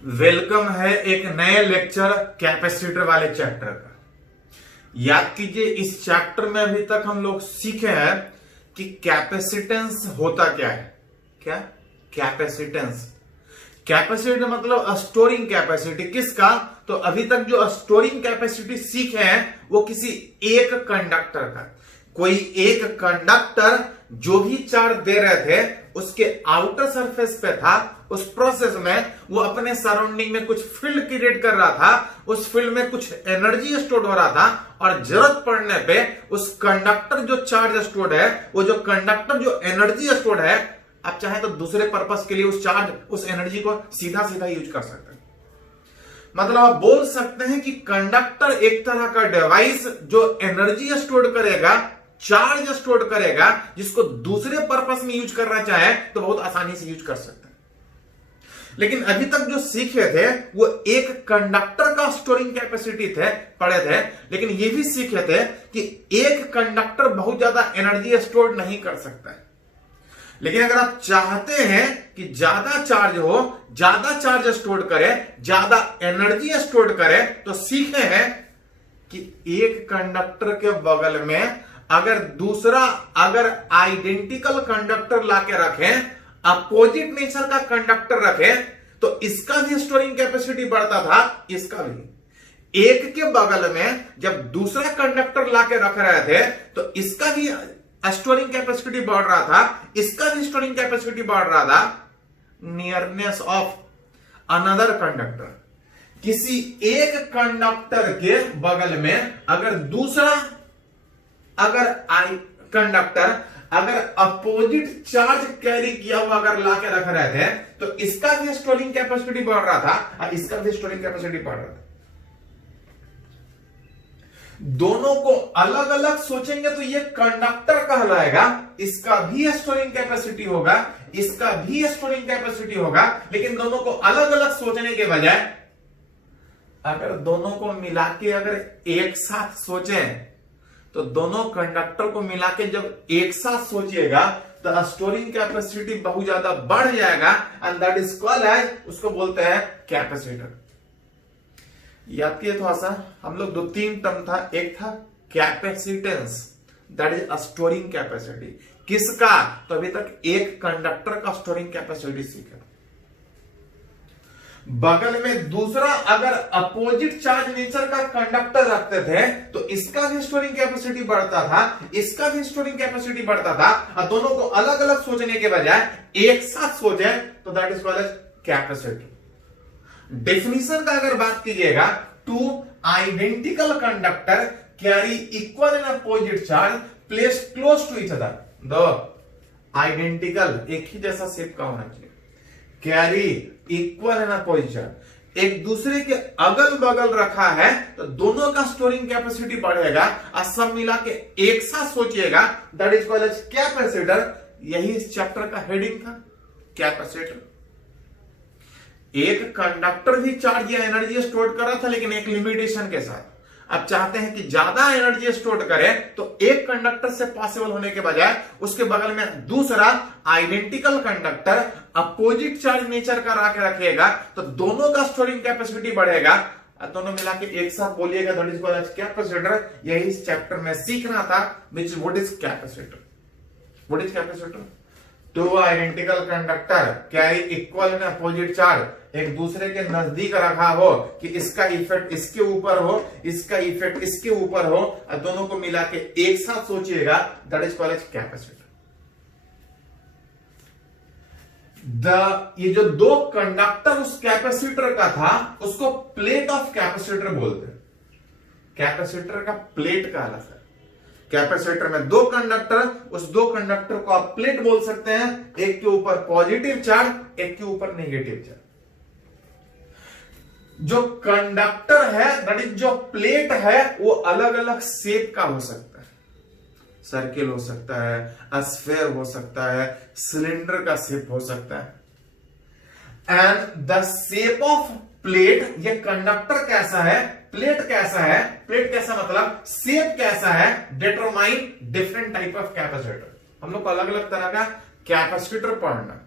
Welcome है एक नए लेक्चर कैपेसिटर वाले चैप्टर का। याद कीजिए, इस चैप्टर में अभी तक हम लोग सीखे हैं कि कैपेसिटेंस होता क्या है। क्या कैपेसिटेंस? कैपेसिटी मतलब स्टोरिंग कैपेसिटी। किसका? तो अभी तक जो स्टोरिंग कैपेसिटी सीखे हैं वो किसी एक कंडक्टर का। कोई एक कंडक्टर जो भी चार्ज दे रहे थे उसके आउटर सरफेस पे था, उस प्रोसेस में वो अपने सराउंडिंग में कुछ फील्ड क्रिएट कर रहा था, उस फील्ड में कुछ एनर्जी स्टोर हो रहा था और जरूरत पड़ने पे उस कंडक्टर जो चार्ज स्टोर्ड है, वो जो कंडक्टर जो एनर्जी स्टोर्ड है, आप चाहे तो दूसरे पर्पस के लिए उस चार्ज उस एनर्जी को सीधा सीधा यूज कर सकते हैं। मतलब आप बोल सकते हैं कि कंडक्टर एक तरह का डिवाइस जो एनर्जी स्टोर करेगा, चार्ज स्टोर करेगा, जिसको दूसरे पर्पस में यूज करना चाहे तो बहुत आसानी से यूज कर सकते हैं। लेकिन अभी तक जो सीखे थे वो एक कंडक्टर का स्टोरिंग कैपेसिटी थे, पढ़े थे। लेकिन ये भी सीखे थे कि एक कंडक्टर बहुत ज्यादा एनर्जी स्टोर नहीं कर सकता है। लेकिन अगर आप चाहते हैं कि ज्यादा चार्ज हो, ज्यादा चार्ज स्टोर करे, ज्यादा एनर्जी स्टोर करे, तो सीखे हैं कि एक कंडक्टर के बगल में अगर आइडेंटिकल कंडक्टर लाके रखें, अपोजिट नेचर का कंडक्टर रखें, तो इसका भी स्टोरिंग कैपेसिटी बढ़ता था, इसका भी। एक के बगल में जब दूसरा कंडक्टर लाके रख रहे थे तो इसका भी स्टोरिंग कैपेसिटी बढ़ रहा था, इसका भी स्टोरिंग कैपेसिटी बढ़ रहा था। नियरनेस ऑफ अनदर कंडक्टर, किसी एक कंडक्टर के बगल में अगर अपोजिट चार्ज कैरी किया हुआ अगर लाके रख रहे थे तो इसका भी स्टोरिंग कैपेसिटी बढ़ रहा था और इसका भी स्टोरिंग कैपेसिटी बढ़ रहा था। दोनों को अलग अलग सोचेंगे तो ये कंडक्टर कहलाएगा, इसका भी स्टोरिंग कैपेसिटी होगा, इसका भी स्टोरिंग कैपेसिटी होगा। लेकिन दोनों को अलग अलग सोचने के बजाय अगर दोनों को मिला के अगर एक साथ सोचें तो दोनों कंडक्टर को मिला के जब एक साथ सोचिएगा तो स्टोरिंग कैपेसिटी बहुत ज्यादा बढ़ जाएगा and that is called as, उसको बोलते हैं कैपेसिटर। याद किए थोड़ा सा, हम लोग 2-3 टर्म था। एक था capacitance, that is storing capacity. किसका? तो अभी तक एक कंडक्टर का स्टोरिंग कैपेसिटी सीखा। बगल में दूसरा अगर अपोजिट चार्ज नेचर का कंडक्टर रखते थे तो इसका भी स्टोरिंग कैपेसिटी बढ़ता था, इसका भी स्टोरिंग कैपेसिटी बढ़ता था। और दोनों को अलग अलग सोचने के बजाय एक साथ सोचे तो that is called as capacitor. Definition का अगर बात कीजिएगा, two identical conductor carry equal and opposite charge placed close to each other. दो आइडेंटिकल, एक ही जैसा शेप का होना चाहिए, carry equal and opposite charge एक दूसरे के अगल बगल रखा है तो दोनों का स्टोरिंग कैपेसिटी बढ़ेगा और सब मिला के एक साथ सोचिएगा, that is called as capacitor. यही इस चैप्टर का हेडिंग था, कैपेसिटर। एक कंडक्टर भी चार्ज या एनर्जी स्टोर कर रहा था लेकिन एक लिमिटेशन के साथ। अब चाहते हैं कि ज्यादा एनर्जी स्टोर करें तो एक कंडक्टर से पॉसिबल होने के बजाय उसके बगल में दूसरा identical conductor opposite charge nature का रखिएगा तो दोनों का स्टोरिंग कैपेसिटी बढ़ेगा। दोनों मिला के एक साथ बोलिएगा, that is called as capacitor. यही इस चैप्टर में सीखना था, what is capacitor. What is capacitor? Two identical conductor carry equal and opposite charge एक दूसरे के नजदीक रखा हो कि इसका इफेक्ट इसके ऊपर हो, इसका इफेक्ट इसके ऊपर हो, और दोनों को मिला के एक साथ सोचिएगा, that is called as capacitor. ये जो दो कंडक्टर उस कैपेसिटर का था उसको प्लेट ऑफ कैपेसिटर बोलते हैं। कैपेसिटर का प्लेट का अलग है। कैपेसिटर में दो कंडक्टर, उस दो कंडक्टर को आप प्लेट बोल सकते हैं। एक के ऊपर पॉजिटिव चार्ज, एक के ऊपर नेगेटिव चार्ज। जो कंडक्टर है, दैट इज जो प्लेट है, वो अलग अलग शेप का हो सकता है। सर्किल हो सकता है, स्फेयर हो सकता है, सिलेंडर का शेप हो सकता है। And the shape of plate, ये कंडक्टर कैसा है, प्लेट कैसा है, प्लेट कैसा मतलब शेप कैसा है, determine different type of capacitor. हम लोग को अलग अलग तरह का कैपेसिटर पढ़ना।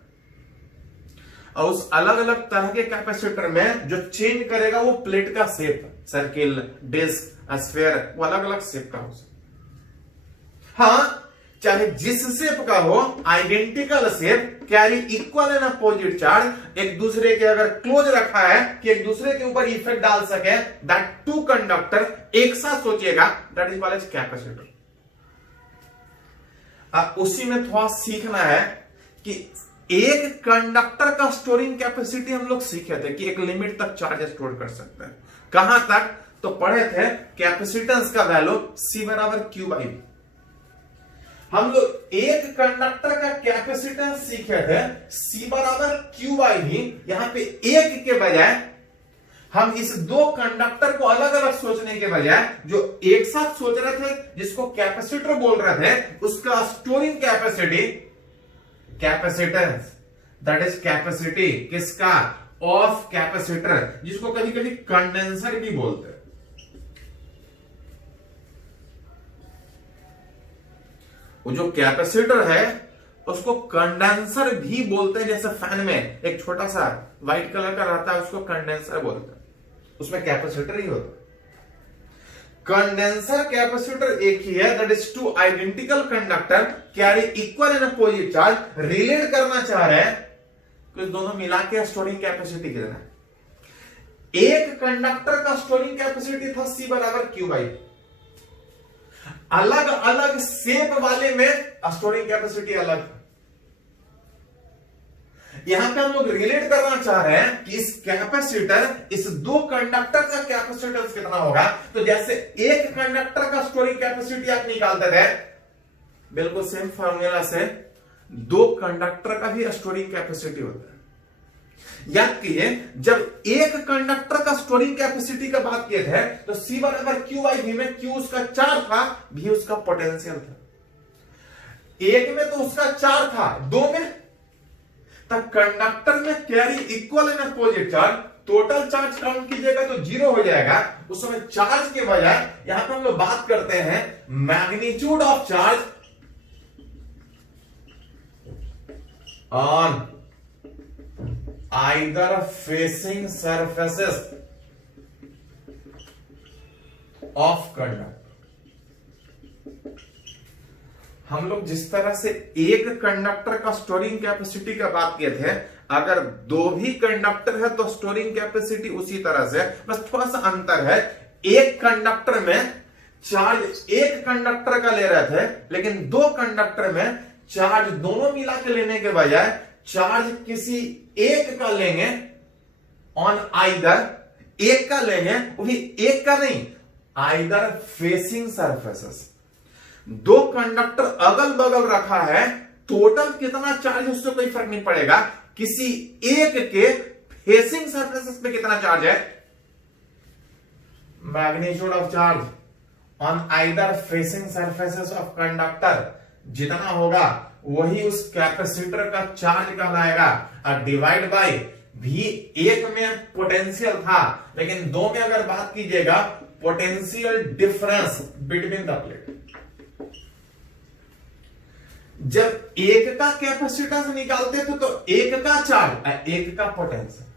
और उस अलग अलग तरह के कैपेसिटर में जो चेंज करेगा वो प्लेट का शेप, सर्किल, डिस्क, स्फीयर, वो अलग अलग शेप का हो सकता। हाँ, चाहे जिस शेप का हो, identical shape, carry equal and opposite charge, एक दूसरे के अगर क्लोज रखा है कि एक दूसरे के ऊपर इफेक्ट डाल सके, दैट टू कंडक्टर एक साथ सोचिएगा, that is called as capacitor. अब उसी में थोड़ा सीखना है कि एक कंडक्टर का स्टोरिंग कैपेसिटी हम लोग सीखे थे कि एक लिमिट तक चार्ज स्टोर कर सकते हैं। कहां तक? तो पढ़े थे कैपेसिटेंस का वैल्यू C बराबर Q बाई V। हम लोग एक कंडक्टर का कैपेसिटेंस सीखे थे C बराबर Q बाई V। यहां पे एक के बजाय हम इस दो कंडक्टर को अलग अलग सोचने के बजाय जो एक साथ सोच रहे थे, जिसको कैपेसिटर बोल रहे थे, उसका storing capacity, capacitance, that is capacity किसका? ऑफ कैपेसिटर, जिसको कभी कभी कंडेंसर भी बोलते हैं। वो जो कैपेसिटर है उसको कंडेंसर भी बोलते हैं। जैसे फैन में एक छोटा सा व्हाइट कलर का रहता है, उसको कंडेंसर बोलते हैं, उसमें कैपेसिटर ही होता है। कंडेंसर कैपेसिटर एक ही है, that is two identical conductor carry equal and opposite charge. Relate करना चाह रहे हैं कि दोनों मिला के स्टोरिंग कैपेसिटी कितना है। एक कंडक्टर का स्टोरिंग कैपेसिटी था C बराबर Q बाई। अलग अलग शेप वाले में स्टोरिंग कैपेसिटी अलग है। यहां पे हम लोग रिलेट करना चाह रहे हैं कि इस कैपेसिटर, इस दो कंडक्टर का कैपेसिटेंस कितना होगा। तो जैसे एक कंडक्टर का स्टोरिंग कैपेसिटी आप निकालते थे, बिल्कुल सेम फॉर्मूला से दो कंडक्टर का भी स्टोरिंग कैपेसिटी होता है। याद कीजिए, जब एक कंडक्टर का स्टोरिंग कैपेसिटी का बात किए थे तो C बराबर Q बाई V में Q उसका चार्ज था, V उसका पोटेंशियल था। एक में तो उसका चार्ज था, दो में तब कंडक्टर में carry equal and opposite charge. Total charge count कीजिएगा तो 0 हो जाएगा। उस समय चार्ज के बजाय यहां पर हम लोग बात करते हैं magnitude of charge on either facing surfaces of conductor. हम लोग जिस तरह से एक कंडक्टर का स्टोरिंग कैपेसिटी का बात किए थे, अगर दो भी कंडक्टर है तो स्टोरिंग कैपेसिटी उसी तरह से, बस थोड़ा सा अंतर है। एक कंडक्टर में चार्ज एक कंडक्टर का ले रहे थे, लेकिन दो कंडक्टर में चार्ज दोनों मिला के लेने के बजाय चार्ज किसी एक का लेंगे, ऑन आइदर, एक का लेंगे, वो भी एक का नहीं, आइदर फेसिंग सरफेसेस। दो कंडक्टर अगल बगल रखा है, टोटल कितना चार्ज उससे कोई फर्क नहीं पड़ेगा। किसी एक के फेसिंग सरफेसेस पे कितना चार्ज है, magnitude of charge on either facing surfaces of conductor जितना होगा वही उस कैपेसिटर का चार्ज कहलाएगा। और डिवाइड बाय भी, एक में पोटेंशियल था लेकिन दो में अगर बात कीजिएगा potential difference between the plate. जब एक का कैपेसिटेंस निकालते थे तो एक का चार्ज, एक का पोटेंशियल,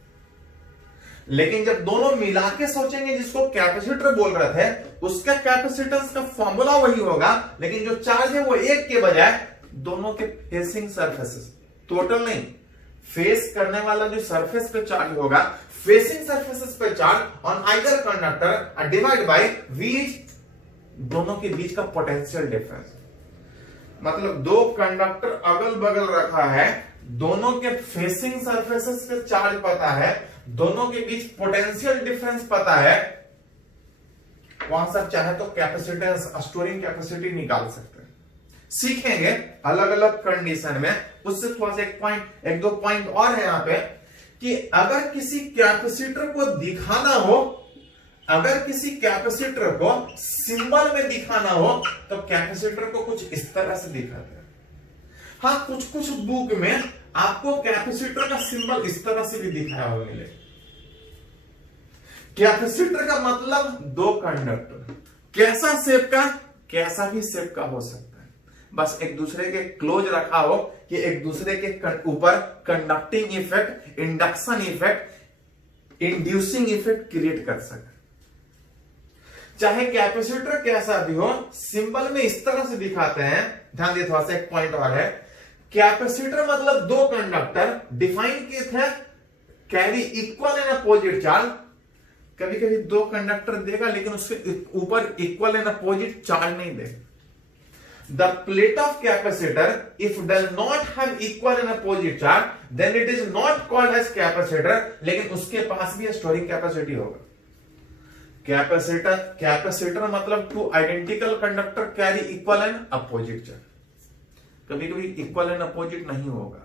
लेकिन जब दोनों मिला के सोचेंगे जिसको कैपेसिटर बोल रहे थे, उसका कैपेसिटेंस का फॉर्मूला वही होगा, लेकिन जो चार्ज है वो एक के बजाय दोनों के फेसिंग सरफेसेस, टोटल नहीं, फेस करने वाला जो सरफेस पे चार्ज होगा, फेसिंग सरफेसेस पे charge on either conductor divide by बीच, दोनों के बीच का पोटेंशियल डिफरेंस। मतलब दो कंडक्टर अगल बगल रखा है, दोनों के फेसिंग सरफेसेस पे चार्ज पता है, दोनों के बीच पोटेंशियल डिफरेंस पता है, वहां सब चाहे तो कैपेसिटेंस, स्टोरिंग कैपेसिटी निकाल सकते हैं। सीखेंगे अलग अलग कंडीशन में। उससे थोड़ा सा एक दो पॉइंट और है यहां पे कि अगर किसी कैपेसिटर को दिखाना हो, अगर किसी कैपेसिटर को सिंबल में दिखाना हो तो कैपेसिटर को कुछ इस तरह से दिखाते हैं। हाँ, कुछ कुछ बुक में आपको कैपेसिटर का सिंबल इस तरह से भी दिखाया हुआ मिले। कैपेसिटर का मतलब दो कंडक्टर, कैसा शेप का, कैसा भी शेप का हो सकता है, बस एक दूसरे के क्लोज रखा हो कि एक दूसरे के ऊपर conducting effect, induction effect, inducing effect create कर सके। चाहे कैपेसिटर कैसा भी हो, सिंबल में इस तरह से दिखाते हैं, ध्यान दिए थोड़ा सा। एक पॉइंट और है, कैपेसिटर मतलब दो कंडक्टर डिफाइन किए थे, carry equal and opposite charge. कभी कभी दो कंडक्टर देगा लेकिन उसके ऊपर इक्वल एंड अपोजिट चार्ज नहीं देगा। The plate of capacitor if does not have equal and opposite charge then it is not called as capacitor, लेकिन उसके पास भी स्टोरिंग कैपेसिटी होगा। कैपेसिटर मतलब two identical conductor carry equal and opposite charge. कभी कभी इक्वल एंड अपोजिट नहीं होगा,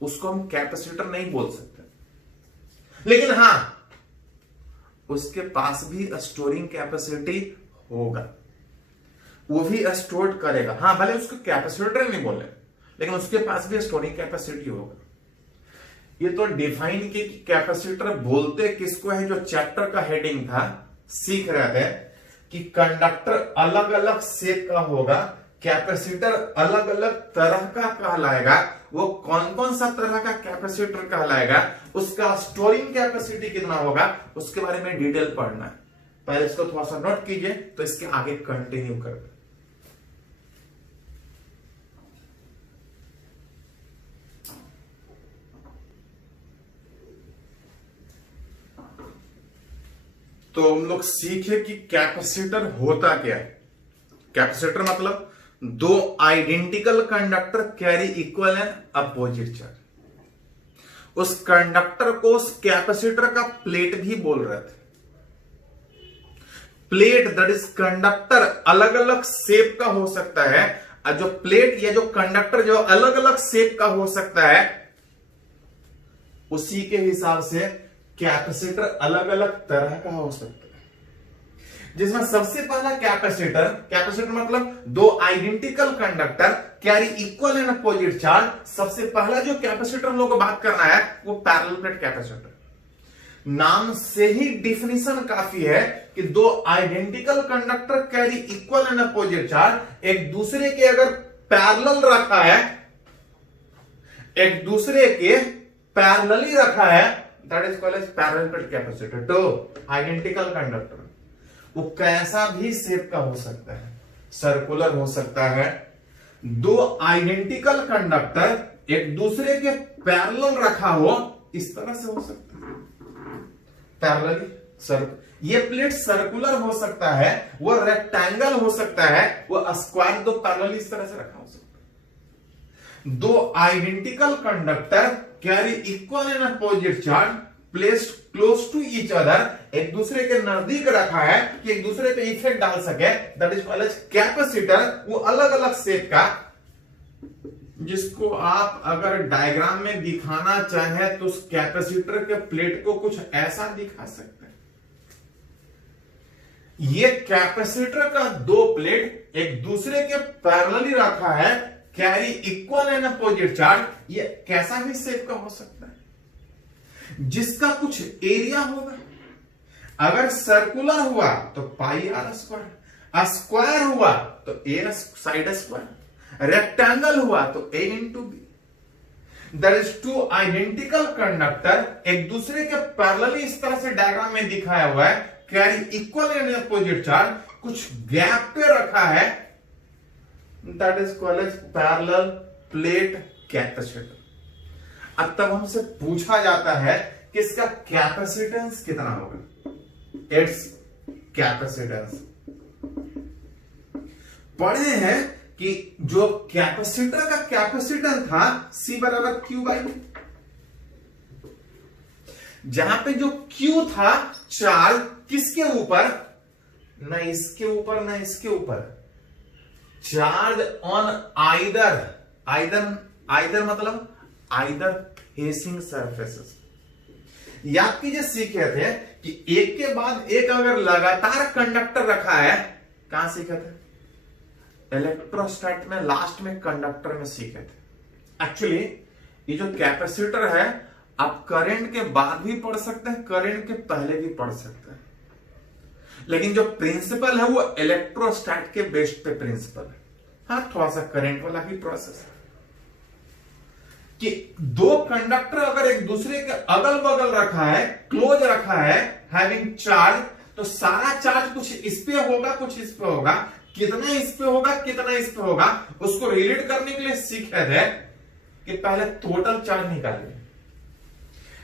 उसको हम कैपेसिटर नहीं बोल सकते, लेकिन हां उसके पास भी स्टोरिंग कैपेसिटी होगा, वो भी स्टोर करेगा। हां भले उसको कैपेसिटर नहीं बोले, लेकिन उसके पास भी स्टोरिंग कैपेसिटी होगा। ये तो डिफाइन की कैपेसिटर बोलते किसको है, जो चैप्टर का हेडिंग था सीख रहे थे कि कंडक्टर अलग अलग शेप का होगा, कैपेसिटर अलग अलग तरह का कहलाएगा। वो कौन कौन सा तरह का कैपेसिटर कहलाएगा, उसका स्टोरिंग कैपेसिटी कितना होगा, उसके बारे में डिटेल पढ़ना है। पहले इसको थोड़ा सा नोट कीजिए, तो इसके आगे कंटिन्यू करते। तो हम लोग सीखे कि कैपेसिटर होता क्या है। कैपेसिटर मतलब दो identical conductor carry equal and opposite charge. उस कंडक्टर को उस कैपेसिटर का प्लेट भी बोल रहे थे। प्लेट दैट इज कंडक्टर अलग अलग शेप का हो सकता है, और जो प्लेट या जो कंडक्टर जो अलग अलग शेप का हो सकता है, उसी के हिसाब से कैपेसिटर अलग अलग तरह का हो सकता है। जिसमें सबसे पहला कैपेसिटर मतलब दो identical conductor carry equal and opposite charge. सबसे पहला जो कैपेसिटर हम लोग को बात करना है वो पैरेलल प्लेट कैपेसिटर। नाम से ही डिफिनेशन काफी है कि दो identical conductor carry equal and opposite charge, एक दूसरे के अगर पैरेलल रखा है, एक दूसरे के पैरेलली रखा है, that is called as parallel plate capacitor. तो आइडेंटिकल कंडक्टर वो कैसा भी शेप का हो सकता है, सर्कुलर हो सकता है। दो आइडेंटिकल कंडक्टर एक दूसरे के पैरेलल रखा हो, इस तरह से हो सकता है पैरेलली सर्कुलर। ये प्लेट सर्कुलर हो सकता है, वो रेक्टेंगल हो सकता है, वो स्क्वायर, दो पैरेलली इस तरह से रखा हो सकता है। दो identical conductor carry equal and opposite charge placed close to each other, एक दूसरे के नजदीक रखा है कि एक दूसरे पे इफेक्ट डाल सके, that is called as capacitor. वो अलग अलग शेप का, जिसको आप अगर डायग्राम में दिखाना चाहें तो उस कैपेसिटर के प्लेट को कुछ ऐसा दिखा सकते हैं। ये कैपेसिटर का दो प्लेट एक दूसरे के पैरेलली रखा है, carry equal and opposite charge. ये कैसा भी शेप का हो सकता है, जिसका कुछ एरिया होगा। अगर सर्कुलर हुआ तो पाई आर स्क्वायर, स्क्वायर हुआ तो ए साइड स्क्वायर, रेक्टेंगल हुआ तो a into b. That is two identical conductor एक दूसरे के पैरेलली इस तरह से डायग्राम में दिखाया हुआ है, carry equal and opposite charge, कुछ गैप पे रखा है, that is called as parallel plate capacitor. अब तब हमसे पूछा जाता है कि इसका कैपेसिटेंस कितना होगा, इट्स कैपेसिटेंस। पढ़े हैं कि जो कैपेसिटर का कैपेसिटेंस था C बराबर Q बाई, जहां पे जो Q था चार्ज किसके ऊपर, ना इसके ऊपर ना इसके ऊपर, चार्ज ऑन आइदर मतलब आइदर फेसिंग सरफेसेस। याद कीजिए सीखे थे कि एक के बाद एक अगर लगातार कंडक्टर रखा है, कहां सीखे थे, इलेक्ट्रोस्टैट में लास्ट में कंडक्टर में सीखे थे। एक्चुअली ये जो कैपेसिटर है आप करंट के बाद भी पढ़ सकते हैं, करंट के पहले भी पढ़ सकते हैं, लेकिन जो प्रिंसिपल है वो इलेक्ट्रोस्टैट के बेस्ड पे प्रिंसिपल है। हाँ, थोड़ा सा करंट वाला भी प्रोसेस है कि दो कंडक्टर अगर एक दूसरे के अगल बगल रखा है, क्लोज रखा है, हैविंग चार्ज, तो सारा चार्ज कुछ इस पे होगा, कुछ इस पे होगा। कितना इस पे होगा, कितना इस पे होगा, उसको रिलेट करने के लिए सीख रहे थे कि पहले टोटल चार्ज निकालिए।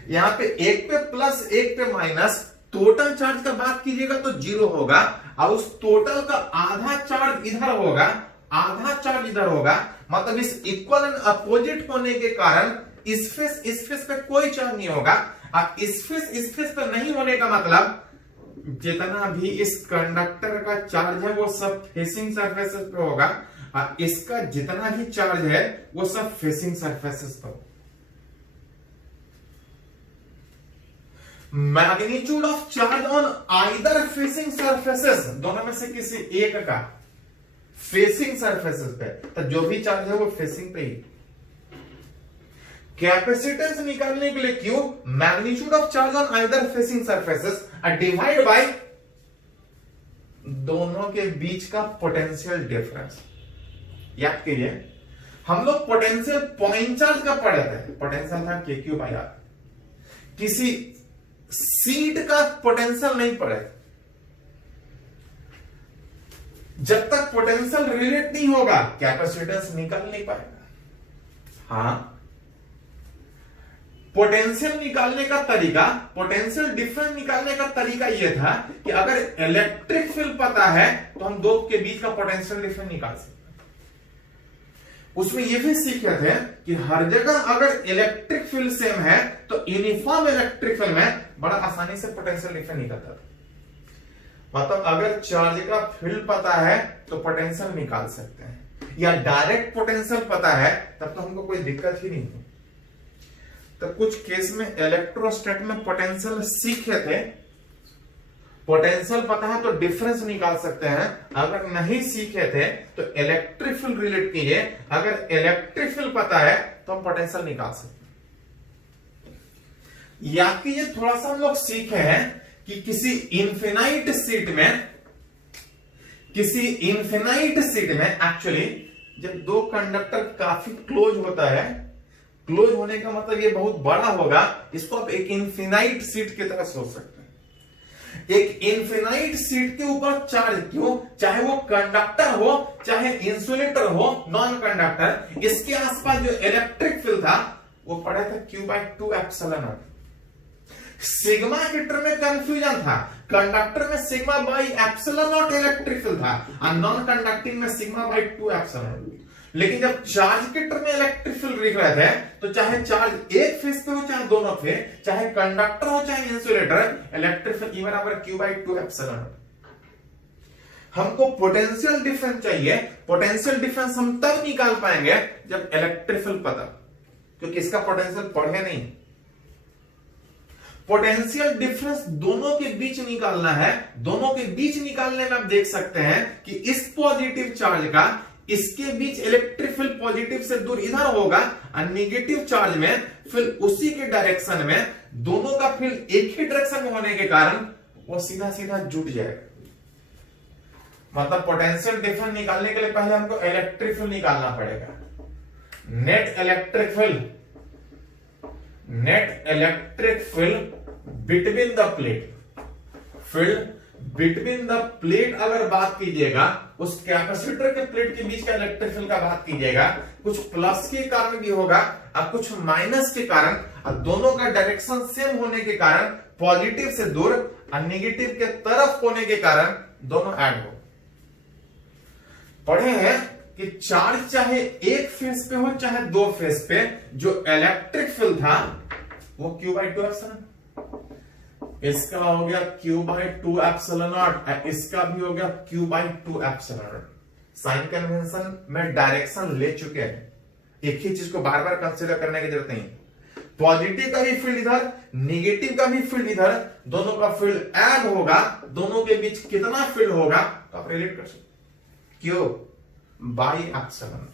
यहां पे एक पे प्लस एक पे माइनस, टोटल चार्ज का बात कीजिएगा तो 0 होगा, और उस टोटल का आधा चार्ज इधर होगा, आधा चार्ज इधर होगा। मतलब इस इक्वल एंड अपोजिट होने के कारण इस फेस पे कोई चार्ज नहीं होगा, और इस फेस पे नहीं होने का मतलब जितना भी इस कंडक्टर का चार्ज है वो सब फेसिंग सरफेसेस पे होगा, और इसका जितना भी चार्ज है वो सब फेसिंग सरफेसेस पे होगा। Magnitude of charge on either facing surfaces, दोनों में से किसी एक का फेसिंग सरफेसेस पे, तो जो भी चार्ज है वो फेसिंग पे ही। कैपेसिटेंस निकालने के लिए क्यों, magnitude of charge on either facing surfaces divide by दोनों के बीच का पोटेंशियल डिफरेंस। याद कीजिए, हम लोग पोटेंशियल पॉइंट चार्ज का पढ़े थे, पोटेंशियल था के क्यू बाई आर। किसी सीट का पोटेंशियल नहीं पढ़े। जब तक पोटेंशियल रिलेट नहीं होगा कैपेसिटेंस निकल नहीं पाएगा। हाँ, पोटेंशियल निकालने का तरीका, पोटेंशियल डिफरेंस निकालने का तरीका यह था कि अगर इलेक्ट्रिक फील्ड पता है तो हम दो के बीच का पोटेंशियल डिफरेंस निकाल सकते हैं। उसमें यह भी सीखे थे कि हर जगह अगर इलेक्ट्रिक फील्ड सेम है तो यूनिफॉर्म इलेक्ट्रिक फील्ड में बड़ा आसानी से पोटेंशियल डिफरेंस निकलता था। मतलब अगर चार्ज का फील्ड पता है तो पोटेंशियल निकाल सकते हैं, या डायरेक्ट पोटेंशियल पता है तब तो हमको कोई दिक्कत ही नहीं है। तो कुछ केस में इलेक्ट्रोस्टैट में पोटेंशियल सीखे थे, पोटेंशियल पता है तो डिफरेंस निकाल सकते हैं। अगर नहीं सीखे थे तो इलेक्ट्रिक फील्ड रिलेट कीजिए, अगर इलेक्ट्रिक फील्ड पता है तो हम पोटेंशियल निकाल सकते हैं। या कि ये थोड़ा सा हम लोग सीखे हैं कि किसी इनफिनाइट सीट में एक्चुअली जब दो कंडक्टर काफी क्लोज होता है, क्लोज होने का मतलब ये बहुत बड़ा होगा, इसको आप एक इनफिनाइट सीट की तरह सोच सकते हैं। एक इनफिनाइट सीट के ऊपर चार्ज क्यों, चाहे वो कंडक्टर हो चाहे इंसुलेटर हो, नॉन कंडक्टर, इसके आसपास जो इलेक्ट्रिक फील्ड था वो पड़ा था Q/2 एप्सिलॉन नॉट। सिग्मा के टर्म में कंफ्यूजन था, कंडक्टर में sigma by epsilon not electric field था और नॉन कंडक्टिंग में सिग्मा बाई 2 एप्सिलॉन। लेकिन जब चार्ज के टर्म में इलेक्ट्रिक फील्ड लिख रहे थे तो चाहे चार्ज एक फेस पे हो चाहे दोनों पे, चाहे कंडक्टर हो चाहे इंसुलेटर, इलेक्ट्रिक फील्ड E बराबर Q/2 एप्सिलॉन। हमको पोटेंशियल डिफरेंस चाहिए। पोटेंशियल डिफरेंस हम तब निकाल पाएंगे जब इलेक्ट्रिक फील्ड पता, क्योंकि इसका पोटेंशियल पढ़े नहीं। पोटेंशियल डिफरेंस दोनों के बीच निकालना है। दोनों के बीच निकालने में आप देख सकते हैं कि इस पॉजिटिव चार्ज का इसके बीच इलेक्ट्रिक फील्ड पॉजिटिव से दूर इधर होगा और नेगेटिव चार्ज में फील्ड उसी के डायरेक्शन में, दोनों का फील्ड एक ही डायरेक्शन में होने के कारण वो सीधा सीधा जुट जाएगा। मतलब पोटेंशियल डिफरेंस निकालने के लिए पहले हमको इलेक्ट्रिक फील्ड निकालना पड़ेगा। Net electric field between the plate, field between the plate अगर बात कीजिएगा, उस कैपेसिटर के प्लेट के बीच का इलेक्ट्रिक फील्ड का बात कीजिएगा, कुछ प्लस के कारण भी होगा और कुछ माइनस के कारण, और दोनों का डायरेक्शन सेम होने के कारण, पॉजिटिव से दूर और नेगेटिव के तरफ होने के कारण दोनों ऐड हो। पढ़े हैं कि चार्ज चाहे एक फेस पे हो चाहे दो फेस पे, जो इलेक्ट्रिक फील्ड था वो Q/2 एप्सिलॉन, इसका हो गया Q/2 एप्सिलॉन नॉट, इसका भी हो गया Q/2 epsilon nought. Sign convention में डायरेक्शन ले चुके हैं, एक ही चीज को बार बार कंसीडर करने की जरूरत नहीं। पॉजिटिव का भी फील्ड इधर, नेगेटिव का भी फील्ड इधर, दोनों का फील्ड ऐड होगा, दोनों के बीच कितना फील्ड होगा तो आप रिलेट कर सकते। Q/एप्सिलॉन,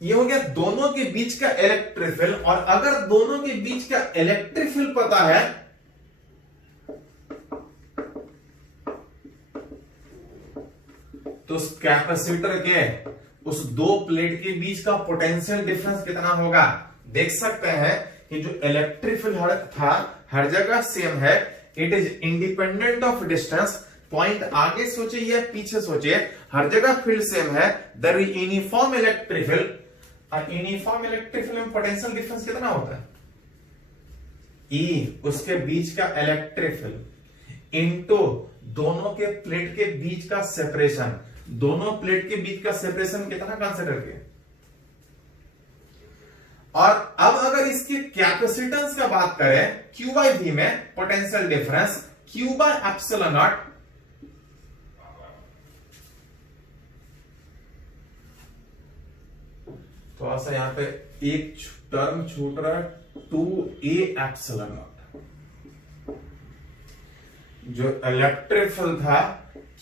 ये हो गया दोनों के बीच का इलेक्ट्रिक फील्ड। और अगर दोनों के बीच का इलेक्ट्रिक फील्ड पता है तो उस कैपेसिटर के उस दो प्लेट के बीच का पोटेंशियल डिफरेंस कितना होगा। देख सकते हैं कि जो इलेक्ट्रिक फील्ड था हर जगह सेम है, it is independent of distance. Point आगे सोचिए या पीछे सोचिए, हर जगह फील्ड सेम है, there is uniform electric field. और यूनिफॉर्म इलेक्ट्रिक फील्ड में पोटेंशियल डिफरेंस कितना होता है, ई उसके बीच का इलेक्ट्रिक फील्ड इनटू दोनों के प्लेट के बीच का सेपरेशन। दोनों प्लेट के बीच का सेपरेशन कितना कंसीडर किया। और अब अगर इसके कैपेसिटेंस का बात करें Q बाई V में potential difference Q by epsilon not, थोड़ा सा यहां पे एक टर्म छूट रहा है, 2a एप्सिलॉन नॉट। जो इलेक्ट्रिक फील्ड था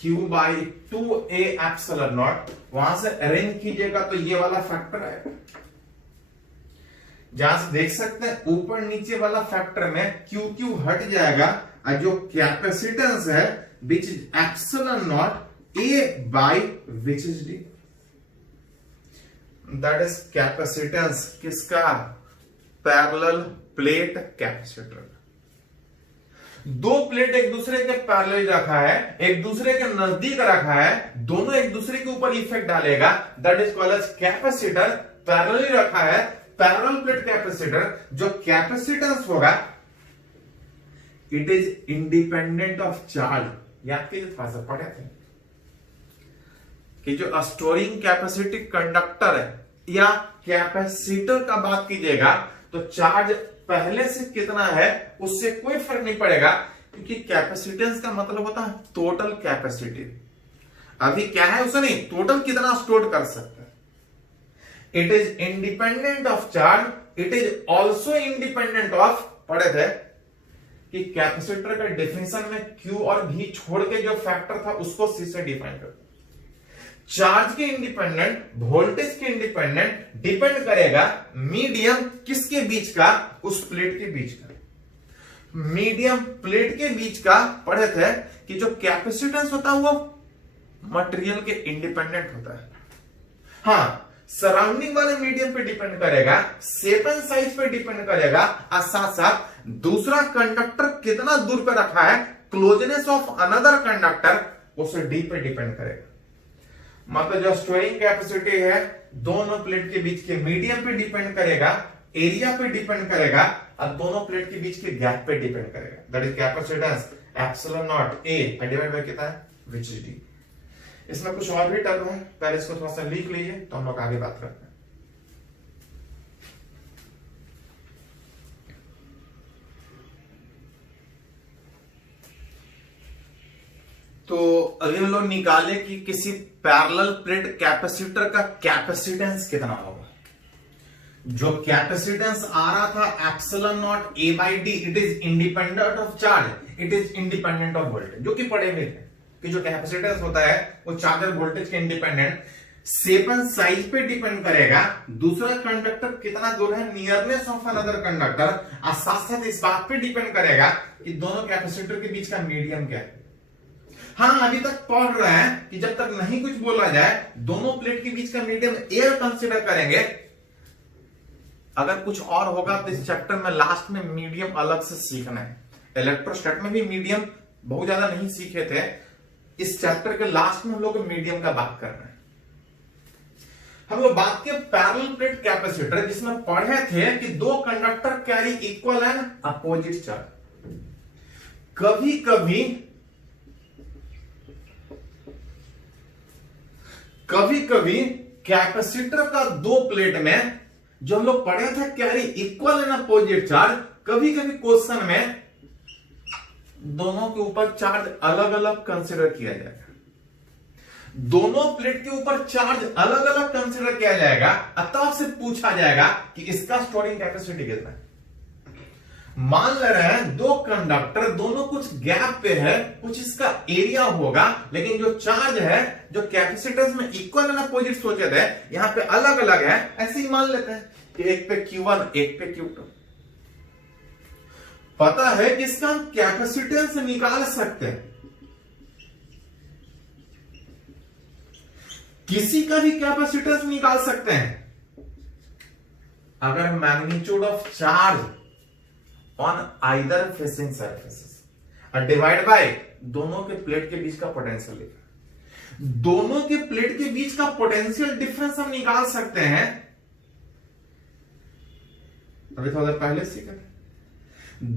Q by 2a epsilon not, वहां से अरेंज कीजिएगा तो ये वाला फैक्टर आएगा। जहां से देख सकते हैं ऊपर नीचे वाला फैक्टर में Q हट जाएगा और जो कैपेसिटेंस है which is epsilon not a by which is d, that is capacitance किसका, पैरेलल प्लेट कैपेसिटर। दो प्लेट एक दूसरे के पैरेलल रखा है, एक दूसरे के नजदीक रखा है, दोनों एक दूसरे के ऊपर इफेक्ट डालेगा, that is called as capacitor. Parallel रखा है, पैरेलल प्लेट कैपेसिटर। जो कैपेसिटेंस होगा it is independent of charge. याद कीजिए, थोड़ा सा पढ़े थे कि जो स्टोरिंग कैपेसिटी कंडक्टर है या कैपेसिटर का बात कीजिएगा तो चार्ज पहले से कितना है उससे कोई फर्क नहीं पड़ेगा, क्योंकि कैपेसिटेंस का मतलब होता है टोटल कैपेसिटी। अभी क्या है उसे नहीं, टोटल कितना स्टोर कर सकता है। It is independent of charge, it is also independent of, पढ़े थे कि कैपेसिटर का डेफिनेशन में Q और V छोड़ के जो फैक्टर था उसको C से डिफाइन कर। चार्ज के इंडिपेंडेंट, वोल्टेज के इंडिपेंडेंट, डिपेंड करेगा मीडियम किसके बीच का, उस प्लेट के बीच का। मीडियम प्लेट के बीच का पढ़े थे कि जो कैपेसिटेंस होता है वो मटेरियल के इंडिपेंडेंट होता है। हाँ, सराउंडिंग वाले मीडियम पे डिपेंड करेगा, शेप एंड साइज पे डिपेंड करेगा, और साथ साथ दूसरा कंडक्टर कितना दूर पे रखा है, क्लोजनेस ऑफ अनदर कंडक्टर, उसे डी पे डिपेंड करेगा। मतलब जो स्टोरिंग कैपेसिटी है दोनों प्लेट के बीच के मीडियम पे डिपेंड करेगा, एरिया पे डिपेंड करेगा, और दोनों प्लेट के बीच के गैप पे डिपेंड करेगा। That is capacitance epsilon not a divide by कितना है, विच इज d। इसमें कुछ और भी टर्म है, पहले इसको थोड़ा सा लिख लीजिए तो हम लोग आगे बात करते हैं। तो अभी हम लोग निकाले कि किसी पैरेलल प्लेट कैपेसिटर का कैपेसिटेंस कितना होगा। जो कैपेसिटेंस आ रहा था epsilon not a by D, it is independent of charge, it is independent of voltage, जो कि पढ़े हुए थे कि जो कैपेसिटेंस होता है वो चार्ज और वोल्टेज के इंडिपेंडेंट, शेप एंड साइज पे डिपेंड करेगा, दूसरा कंडक्टर कितना दूर है, नियरनेस ऑफ अनदर कंडक्टर, और साथ साथ इस बात पे डिपेंड करेगा कि दोनों कैपेसिटर के बीच का मीडियम क्या है। हाँ, अभी तक पढ़ रहे हैं कि जब तक नहीं कुछ बोला जाए दोनों प्लेट के बीच का मीडियम एयर कंसीडर करेंगे। अगर कुछ और होगा तो इस चैप्टर में लास्ट में मीडियम अलग से सीखना है। इलेक्ट्रोस्टैट में भी मीडियम बहुत ज्यादा नहीं सीखे थे, इस चैप्टर के लास्ट में हम लोग मीडियम का बात कर रहे हैं। हम लोग बात किए पैरेलल प्लेट कैपेसिटर, जिसमें पढ़े थे कि दो conductor carry equal and opposite charge. कभी कभी कैपेसिटर का दो प्लेट में जो हम लोग पढ़े थे carry equal and opposite charge, कभी कभी क्वेश्चन में दोनों के ऊपर चार्ज अलग अलग कंसीडर किया जाएगा। दोनों प्लेट के ऊपर चार्ज अलग अलग कंसीडर किया जाएगा, तब से पूछा जाएगा कि इसका स्टोरिंग कैपेसिटी कितना है। मान ले रहे हैं दो कंडक्टर दोनों कुछ गैप पे है, कुछ इसका एरिया होगा, लेकिन जो चार्ज है जो कैपेसिटेंस में इक्वल एंड अपोजिट सोचे थे यहां पे अलग अलग है। ऐसे ही मान लेते हैं कि एक पे Q1 एक पे Q2। पता है कि इसका हम कैपेसिटेंस निकाल सकते हैं। किसी का भी कैपेसिटेंस निकाल सकते हैं अगर magnitude of charge on either facing surfaces और डिवाइड बाय दोनों के प्लेट के बीच का पोटेंशियल डिफरेंस। दोनों के प्लेट के बीच का पोटेंशियल डिफरेंस हम निकाल सकते हैं, अभी थोड़ा देर पहले सीखा।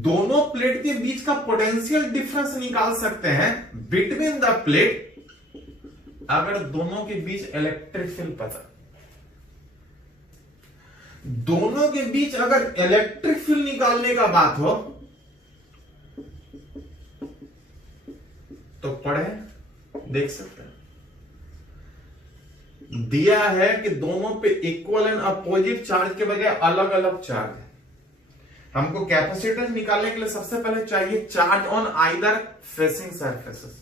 दोनों प्लेट के बीच का पोटेंशियल डिफरेंस निकाल सकते हैं बिटवीन द प्लेट अगर दोनों के बीच इलेक्ट्रिक फील्ड पता। दोनों के बीच अगर इलेक्ट्रिक फील्ड निकालने का बात हो तो पढ़े, देख सकते हैं। दिया है कि दोनों पे इक्वल एंड अपोजिट चार्ज के बजाय अलग अलग चार्ज है। हमको कैपेसिटेंस निकालने के लिए सबसे पहले चाहिए charge on either facing surfaces.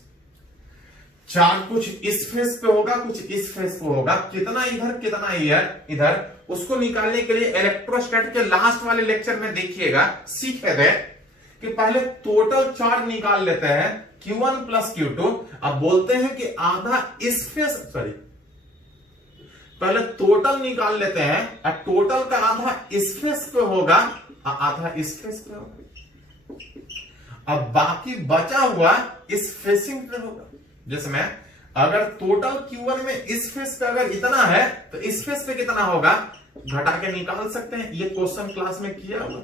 Charge कुछ इस फेस पे होगा, कुछ इस फेस पे होगा, कितना इधर कितना इधर। उसको निकालने के लिए इलेक्ट्रोस्टैट के लास्ट वाले लेक्चर में देखिएगा सीखे थे कि पहले टोटल चार्ज निकाल लेते हैं Q1 प्लस Q2। अब बोलते हैं कि आधा इस फेस, पहले टोटल निकाल लेते हैं और टोटल का आधा इस फेस पे होगा और आधा इस फेस पे होगा। अब बाकी बचा हुआ इस फेसिंग पे होगा। जिसमें अगर टोटल Q1 में इस फेस पे अगर इतना है तो इस फेस पे कितना होगा घटा के निकाल सकते हैं। ये क्वेश्चन क्लास में किया हुआ।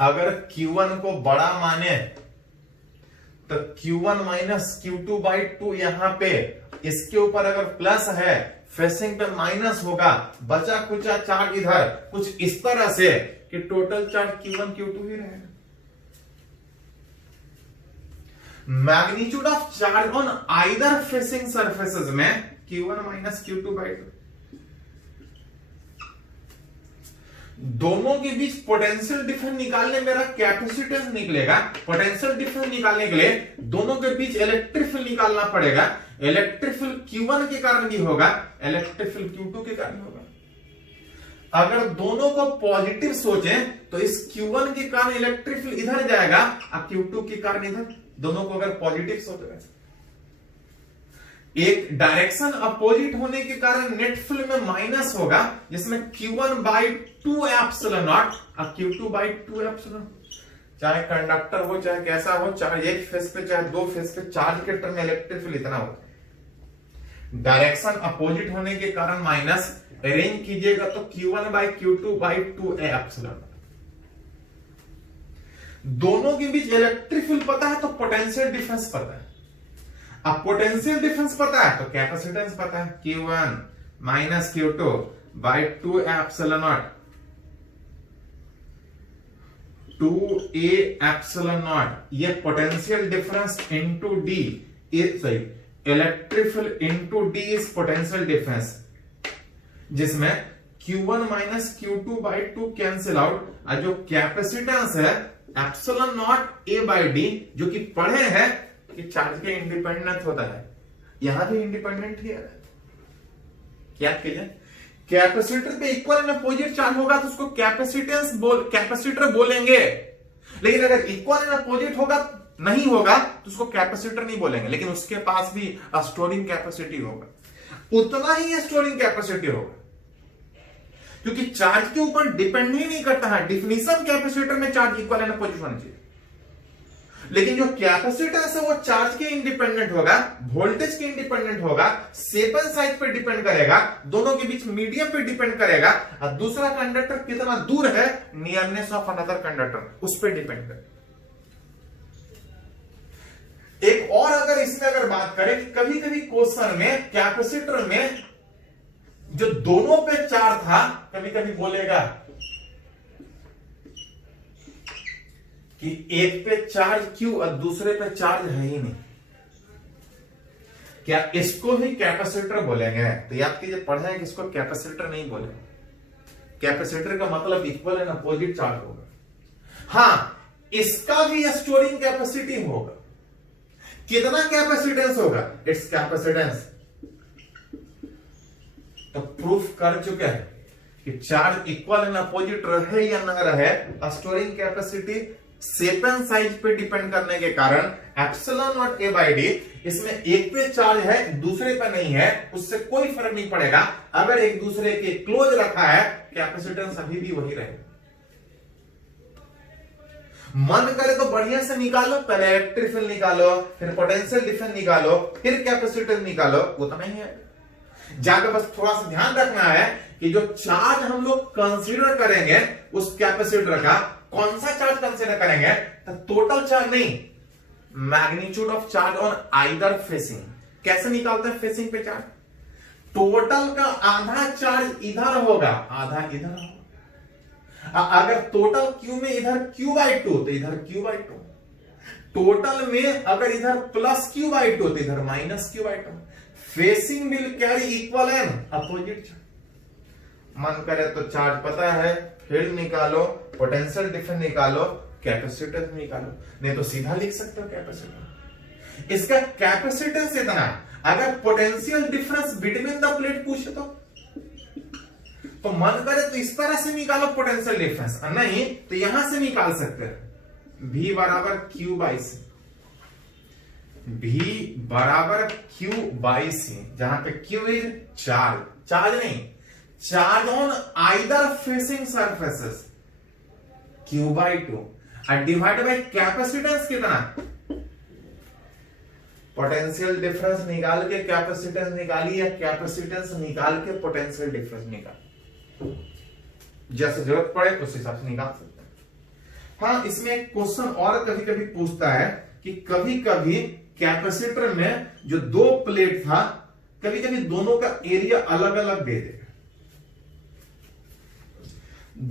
अगर Q1 को बड़ा माने तो Q1 माइनस Q2 बाई 2 यहां पे इसके ऊपर अगर प्लस है फेसिंग पे माइनस होगा, बचा खुचा चार्ज इधर कुछ इस तरह से कि टोटल चार्ज Q1 Q2 ही रहेगा। Magnitude of charge on either facing surfaces में Q1 माइनस Q2 बाई 2। दोनों के बीच पोटेंशियल डिफरेंस निकालने मेरा कैपेसिटेंस निकलेगा। पोटेंशियल डिफरेंस निकालने के लिए दोनों के बीच इलेक्ट्रिक फील्ड निकालना पड़ेगा। इलेक्ट्रिक फील्ड Q1 के कारण भी होगा, इलेक्ट्रिक फील्ड Q2 के कारण होगा। अगर दोनों को पॉजिटिव सोचें तो इस Q1 के कारण इलेक्ट्रिक फील्ड इधर जाएगा और Q2 के कारण इधर। दोनों को अगर पॉजिटिव सोच रहे, एक डायरेक्शन अपोजिट होने के कारण नेट फील्ड में माइनस होगा, जिसमें Q1 बाई 2 एप्सिलॉन नॉट और Q2 बाई 2 एप्सिलॉन। चाहे कंडक्टर हो चाहे कैसा हो, चाहे एक फेस पे चाहे दो फेस पे, चार्ज के टर्म में इलेक्ट्रिक फील्ड इतना होगा। डायरेक्शन अपोजिट होने के कारण माइनस, अरेंज कीजिएगा तो Q1 by Q2 by 2 epsilon. दोनों के बीच इलेक्ट्रिक फील्ड पता है तो पोटेंशियल डिफरेंस पता है। अब पोटेंशियल डिफरेंस पता है तो कैपेसिटेंस पता है, Q1 minus Q2 by 2 epsilon naught, 2a epsilon naught. ये potential difference into D, sorry electric field into D is potential difference, जिसमें Q1 minus Q2 by 2 cancel out और जो कैपेसिटेंस है epsilon not a by D, जो कि पढ़े हैं कि चार्ज के इंडिपेंडेंट होता है, यहां भी इंडिपेंडेंट ही है। क्या कीजिए, कैपेसिटर पे इक्वल एंड अपोजिट चार्ज होगा तो उसको कैपेसिटर बोलेंगे। लेकिन अगर इक्वल एंड अपोजिट होगा नहीं होगा तो उसको कैपेसिटर नहीं बोलेंगे। लेकिन उसके पास भी स्टोरिंग कैपेसिटी होगा, उतना ही स्टोरिंग कैपेसिटी होगा, क्योंकि चार्ज के ऊपर डिपेंड ही नहीं करता है। डिफिनीशन कैपेसिटर में चार्ज इक्वल एंड अपोजिट होना चाहिए, लेकिन जो कैपेसिटेंस है वो चार्ज के इंडिपेंडेंट होगा, वोल्टेज के इंडिपेंडेंट होगा, सेपन साइज पे डिपेंड करेगा, दोनों के बीच मीडियम पे डिपेंड करेगा, और दूसरा कंडक्टर कितना दूर है, नियरनेस ऑफ अनदर कंडक्टर, उस पर डिपेंड करेगा। एक और अगर इसमें अगर बात करें कि कभी कभी क्वेश्चन में कैपेसिटर में जो दोनों पे चार्ज था, कभी कभी बोलेगा कि एक पे चार्ज क्यों और दूसरे पे चार्ज है ही नहीं, क्या इसको ही कैपेसिटर बोलेंगे? तो याद कीजिए, पढ़े हैं कि इसको कैपेसिटर नहीं बोलेंगे। कैपेसिटर का मतलब इक्वल एंड अपोजिट चार्ज होगा। हां, इसका भी स्टोरिंग कैपेसिटी होगा। कितना कैपेसिटेंस होगा? It's capacitance. तो प्रूफ कर चुके हैं कि चार्ज इक्वल एंड अपोजिट रहे या ना रहे, storing capacity shape and size पे डिपेंड करने के कारण epsilon nought A by D, इसमें एक पे चार्ज है दूसरे पे नहीं है, उससे कोई फर्क नहीं पड़ेगा। अगर एक दूसरे के क्लोज रखा है कैपेसिटेंस अभी भी वही रहेगा। मन करे तो बढ़िया से निकालो, पहले इलेक्ट्रिक फील्ड निकालो, फिर पोटेंशियल डिफरेंस निकालो, फिर कैपेसिटेंस निकालो, वो तो नहीं है। जाकर बस थोड़ा सा ध्यान रखना है कि जो चार्ज हम लोग कंसीडर करेंगे उस कैपेसिटर का, कौन सा चार्ज कंसीडर करेंगे, तो टोटल चार्ज नहीं, magnitude of charge on either facing. कैसे निकालते हैं फेसिंग पे चार्ज? टोटल का आधा चार्ज इधर होगा, आधा इधर होगा। अगर टोटल क्यू में इधर क्यू बाई टू तो इधर क्यू बाई टू, टोटल में अगर इधर प्लस क्यू बाई टू तो इधर minus Q by two. Facing will carry equal and opposite charge. मन करे तो चार्ज पता है, फील्ड निकालो, पोटेंशियल डिफरेंस निकालो, कैपेसिटेंस निकालो, नहीं तो सीधा लिख सकते हो कैपेसिटेंस। इसका कैपेसिटेंस इतना, अगर potential difference between the plate पूछे तो मन करे तो इस तरह से निकालो पोटेंशियल डिफरेंस, नहीं तो यहां से निकाल सकते हैं। V बराबर Q बाई सी, V बराबर Q बाई सी, जहां पे Q इज चार्ज, चार्ज नहीं, charge on either facing surfaces, Q by two divide by capacitance कितना, पोटेंशियल डिफरेंस निकाल के कैपेसिटेंस निकाली या कैपेसिटेंस निकाल के पोटेंशियल डिफरेंस निकाल, जैसे जरूरत पड़े उस हिसाब से निकाल सकते हैं। हाँ, इसमें एक क्वेश्चन और कभी कभी पूछता है कि कभी कभी कैपेसिटर में जो दो प्लेट था, कभी कभी दोनों का एरिया अलग अलग दे देगा,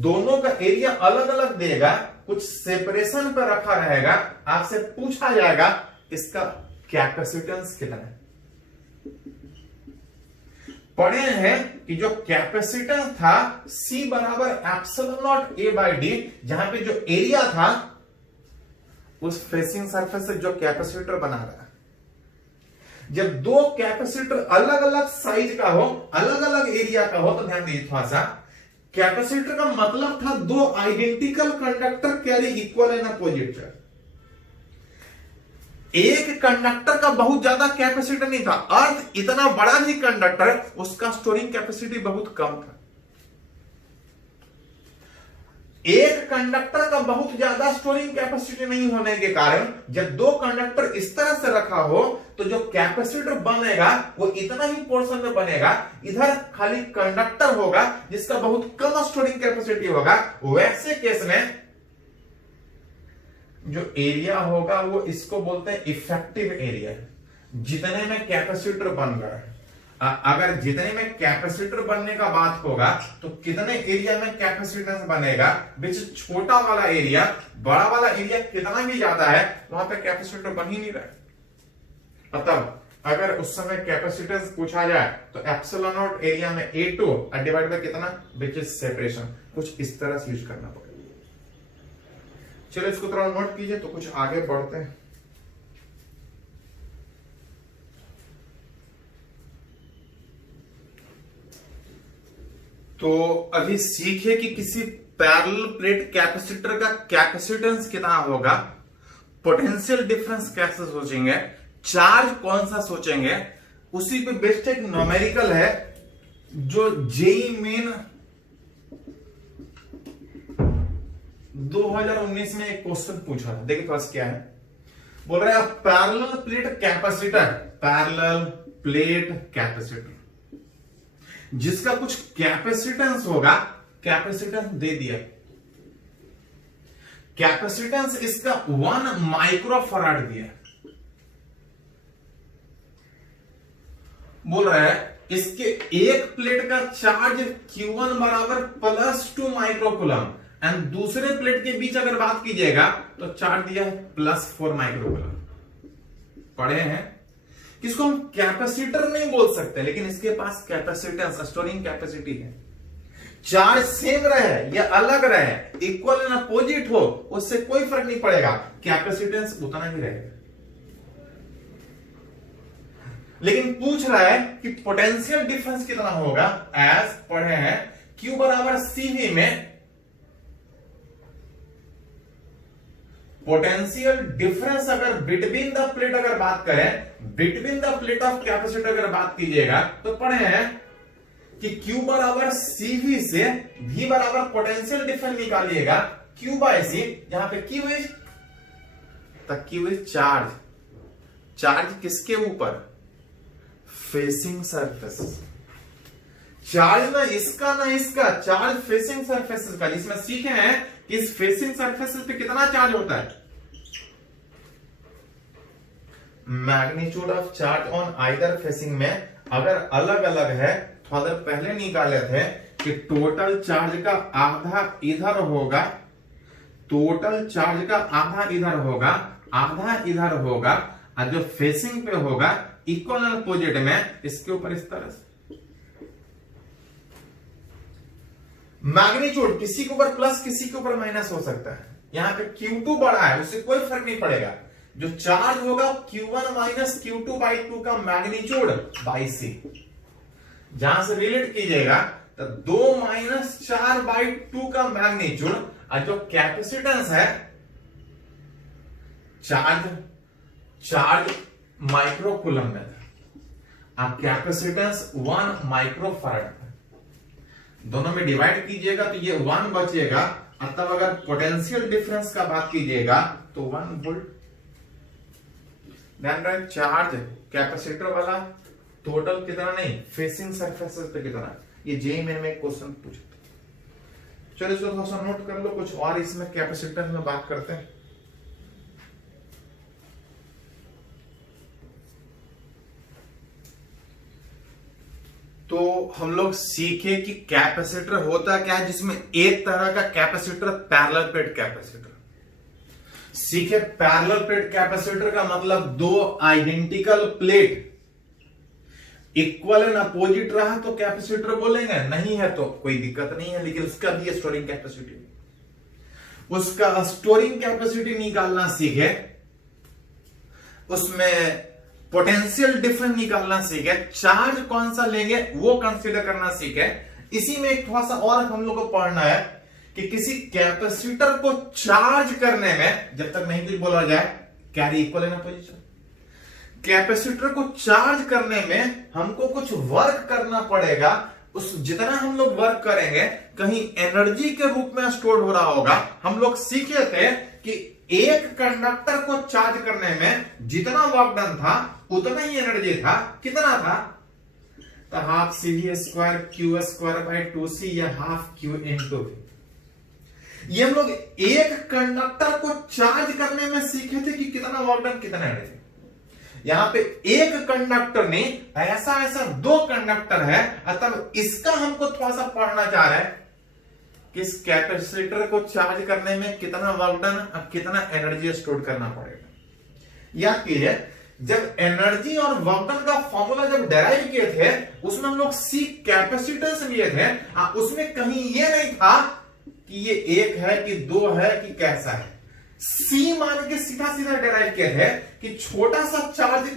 दोनों का एरिया अलग अलग देगा, कुछ सेपरेशन पर रखा रहेगा, आपसे पूछा जाएगा इसका कैपेसिटेंस कितना है। पढ़े हैं कि जो कैपेसिटेंस था C बराबर epsilon nought A by D, जहां पे जो एरिया था उस फेसिंग सरफेस से जो कैपेसिटर बना रहा है। जब दो कैपेसिटर अलग अलग साइज का हो, अलग अलग एरिया का हो, तो ध्यान दीजिए थोड़ा सा, कैपेसिटर का मतलब था दो identical conductor carry equal and opposite charge. एक कंडक्टर का बहुत ज्यादा कैपेसिटी नहीं था, अर्थ इतना बड़ा भी कंडक्टर, उसका स्टोरिंग कैपेसिटी बहुत कम था। एक कंडक्टर का बहुत ज्यादा स्टोरिंग कैपेसिटी नहीं होने के कारण जब दो कंडक्टर इस तरह से रखा हो तो जो कैपेसिटर बनेगा वो इतना ही पोर्शन में बनेगा, इधर खाली कंडक्टर होगा जिसका बहुत कम स्टोरिंग कैपेसिटी होगा। वैसे केस में जो एरिया होगा वो इसको बोलते हैं इफेक्टिव एरिया, जितने में कैपेसिटर बन रहा है। अगर जितने में कैपेसिटर बनने का बात होगा तो कितने एरिया में कैपेसिटेंस बनेगा, विच छोटा वाला एरिया, बड़ा वाला एरिया कितना भी ज्यादा है वहां पे कैपेसिटर बन ही नहीं रहा। अतः अगर उस समय कैपेसिटेंस पूछा जाए तो एप्सिलॉन नॉट एरिया में A2 डिवाइड बाय कितना, विच इज सेपरेशन, कुछ इस तरह से यूज करना पड़ेगा। चलो इसको थोड़ा नोट कीजिए तो कुछ आगे बढ़ते हैं। तो अभी सीखे कि किसी पैरेलल प्लेट कैपेसिटर का कैपेसिटेंस कितना होगा, पोटेंशियल डिफरेंस कैसे सोचेंगे, चार्ज कौन सा सोचेंगे, उसी पे बेस्ड एक न्यूमेरिकल है जो जेई मेन 2019 में एक क्वेश्चन पूछा था। देखिए फर्स्ट क्या है, बोल रहे हैं parallel plate capacitor, parallel plate capacitor जिसका कुछ कैपेसिटेंस होगा, कैपेसिटेंस दे दिया, कैपेसिटेंस इसका 1 माइक्रोफराड दिया, बोल रहा है इसके एक प्लेट का चार्ज Q1 बराबर +2 माइक्रोकूलम एंड दूसरे प्लेट के बीच अगर बात कीजिएगा तो चार्ज दिया है +4 माइक्रोकूलम। पढ़े हैं किसको हम कैपेसिटर नहीं बोल सकते, लेकिन इसके पास कैपेसिटेंस, स्टोरिंग कैपेसिटी है। चार्ज सेम रहे या अलग रहे, इक्वल एंड अपोजिट हो, उससे कोई फर्क नहीं पड़ेगा, कैपेसिटेंस उतना ही रहेगा। लेकिन पूछ रहा है कि पोटेंशियल डिफरेंस कितना होगा, एज पढ़े हैं Q बराबर CV में पोटेंशियल डिफरेंस अगर बिटवीन द प्लेट अगर बात करें, between the plate of capacitor अगर बात कीजिएगा तो पढ़े हैं कि Q बराबर CV से V बराबर पोटेंशियल डिफरेंस निकालिएगा Q बाय C, जहां पे Q इज चार्ज। चार्ज किसके ऊपर? Facing surface. चार्ज ना इसका ना इसका, चार्ज फेसिंग सरफेसेस का। इसमें सीखे हैं कि इस फेसिंग सरफेसेस पे कितना चार्ज होता है। Magnitude of charge on either facing में अगर अलग अलग है तो अगर पहले निकाले थे कि टोटल चार्ज का आधा इधर होगा, टोटल चार्ज का आधा इधर होगा, आधा इधर होगा, और जो फेसिंग पे होगा इक्वल अपोजिट में, इसके ऊपर इस तरह से मैग्नीट्यूड किसी के ऊपर प्लस किसी के ऊपर माइनस हो सकता है। यहां पे Q2 बड़ा है, उससे कोई फर्क नहीं पड़ेगा। जो चार्ज होगा Q1 माइनस Q2 बाई 2 का मैग्नीट्यूड बाई C, जहां से रिलेट कीजिएगा तो 2 माइनस 4 बाई 2 का मैग्नीट्यूड, और जो कैपेसिटेंस है चार्ज माइक्रोकूलम में था, अब कैपेसिटेंस 1 माइक्रोफैराड, दोनों में डिवाइड कीजिएगा तो ये 1 बचेगा। तब अगर पोटेंशियल डिफरेंस का बात कीजिएगा तो 1 वोल्ट। ध्यान रहे, चार्ज कैपेसिटर वाला टोटल कितना नहीं, फेसिंग सरफेसेस पे कितना। ये जेईई में एक क्वेश्चन पूछा। चलो इसको थोड़ा सा नोट कर लो, कुछ और इसमें कैपेसिटेंस में बात करते हैं। तो हम लोग सीखे कि कैपेसिटर होता क्या है, जिसमें एक तरह का कैपेसिटर पैरेलल प्लेट कैपेसिटर सीखे। पैरेलल प्लेट कैपेसिटर का मतलब दो identical plate equal and opposite रहा तो कैपेसिटर बोलेंगे, नहीं है तो कोई दिक्कत नहीं है, लेकिन उसका भी स्टोरिंग कैपेसिटी, उसका स्टोरिंग कैपेसिटी निकालना सीखे, उसमें पोटेंशियल डिफरेंस निकालना सीखे, चार्ज कौन सा लेंगे वो कंसीडर करना सीखे। इसी में एक थोड़ा सा और हम लोग को पढ़ना है कि किसी कैपेसिटर को चार्ज करने में, जब तक नहीं कुछ बोला जाए carry equal in opposition, capacitor को चार्ज करने में हमको कुछ वर्क करना पड़ेगा। उस जितना हम लोग वर्क करेंगे कहीं एनर्जी के रूप में स्टोर हो रहा होगा। हम लोग सीखे थे कि एक कंडक्टर को चार्ज करने में जितना वर्क डन था उतना ही एनर्जी था। कितना था? तो half CV square Q square by 2C या हाफ Q इंटू V। ये हम लोग एक कंडक्टर को चार्ज करने में सीखे थे कि कितना वर्क डन, कितना एनर्जी। यहां पे एक कंडक्टर ने ऐसा दो कंडक्टर है, अतः इसका हमको थोड़ा सा पढ़ना चाह रहा है कि इस कैपेसिटर को चार्ज करने में कितना वर्क डन और कितना एनर्जी स्टोर करना पड़ेगा। याद कीजिए, जब एनर्जी और वर्क डन का फॉर्मूला जब डेराइव किए थे उसमें हम लोग C कैपेसिटेंस लिए थे, उसमें कहीं ये नहीं था कि ये एक है कि दो है कि कैसा है। C मान के सीधा सीधा डेराइव किए थे कि छोटा सा चार्ज,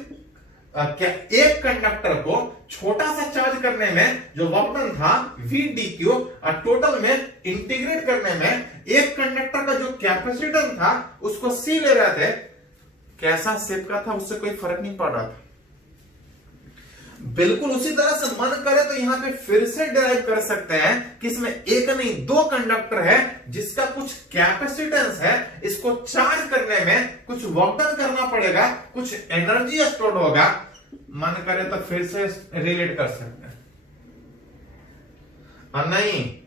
एक कंडक्टर को छोटा सा चार्ज करने में जो वर्क डन था VdQ, और टोटल में इंटीग्रेट करने में एक कंडक्टर का जो कैपेसिटेंस था उसको C ले रहे थे। कैसा शेप का था उससे कोई फर्क नहीं पड़ रहा था। बिल्कुल उसी तरह से मन करे तो यहां पे फिर से डिराइव कर सकते हैं कि इसमें एक नहीं दो कंडक्टर है जिसका कुछ कैपेसिटेंस है, इसको चार्ज करने में कुछ वर्क डन करना पड़ेगा, कुछ एनर्जी स्टोर होगा। मन करे तो फिर से रिलेट कर सकते हैं, और नहीं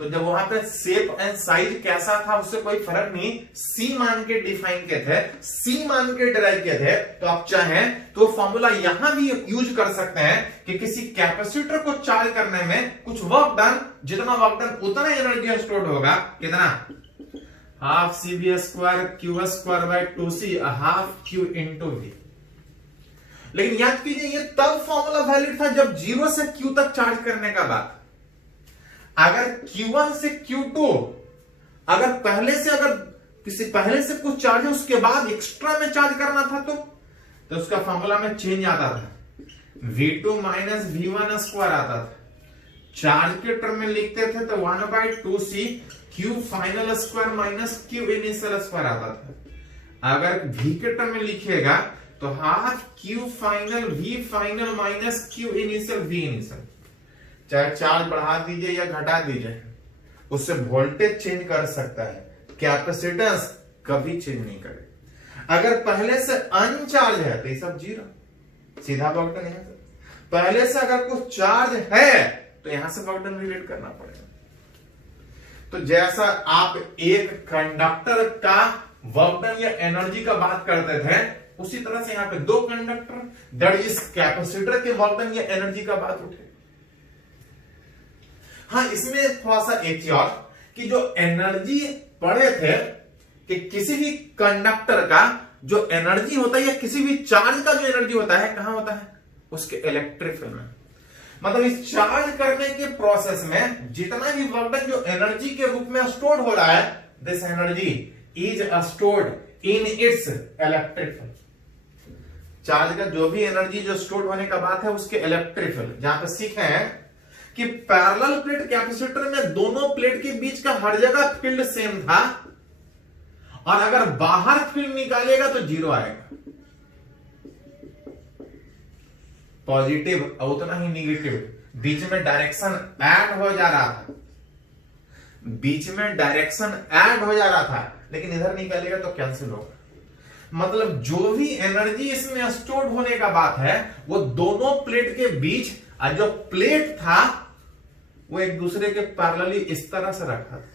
तो जब वहां पे शेप एंड साइज कैसा था उससे कोई फर्क नहीं। C मान के डिफाइन किए थे, C मान के डिराइव किए थे, तो आप चाहें तो फॉर्मूला यहां भी यूज कर सकते हैं कि किसी कैपेसिटर को चार्ज करने में कुछ वर्क डन, जितना वर्क डन उतना एनर्जी स्टोर होगा। कितना? Half CV square Q square by 2C half Q into V। लेकिन याद कीजिए ये तब फॉर्मूला वैलिड था जब 0 से Q तक चार्ज करने का बात। अगर Q1 से Q2 अगर पहले से कुछ चार्ज है उसके बाद एक्स्ट्रा में चार्ज करना था तो उसका फॉर्मूला में चेंज आता था, V2 माइनस V1 स्क्वायर आता था। चार्ज के टर्म में लिखते थे तो 1/2C Q final square minus Q initial square आता था। अगर v के टर्म में लिखिएगा तो half q final v final minus q initial v initial, चाहे चार्ज बढ़ा दीजिए या घटा दीजिए, उससे वोल्टेज चेंज कर सकता है, कैपेसिटेंस कभी चेंज नहीं करे। अगर पहले से अनचार्ज है तो ये सब जीरो, सीधा बटन यहां से, पहले से अगर कुछ चार्ज है तो यहां से बटन रिलेट करना पड़ेगा। तो जैसा आप एक कंडक्टर का वर्क या एनर्जी का बात करते थे, उसी तरह से यहां पे दो कंडक्टर दैट इज कैपेसिटर के वर्क या एनर्जी का बात उठे। हाँ, इसमें थोड़ा सा एक चीज और कि जो एनर्जी पढ़े थे कि किसी भी कंडक्टर का जो एनर्जी होता है या किसी भी चार्ज का जो एनर्जी होता है कहां होता है, उसके इलेक्ट्रिक फील्ड में। मतलब इस चार्ज करने के प्रोसेस में जितना भी वर्क जो एनर्जी के रूप में स्टोर हो रहा है, this energy is stored in its electric field. Charge का जो भी एनर्जी जो स्टोर होने का बात है उसके इलेक्ट्रिक फील्ड। जहां पे सीखे हैं कि पैरेलल प्लेट कैपेसिटर में दोनों प्लेट के बीच का हर जगह फील्ड सेम था, और अगर बाहर फील्ड निकालेगा तो जीरो आएगा, पॉजिटिव और उतना ही निगेटिव। बीच में डायरेक्शन ऐड हो जा रहा था, बीच में डायरेक्शन ऐड हो जा रहा था, लेकिन इधर निकालेगा तो कैंसिल होगा। मतलब जो भी एनर्जी इसमें स्टोर होने का बात है वो दोनों प्लेट के बीच, और जो प्लेट था वो एक दूसरे के पैरेलली इस तरह से रखा था।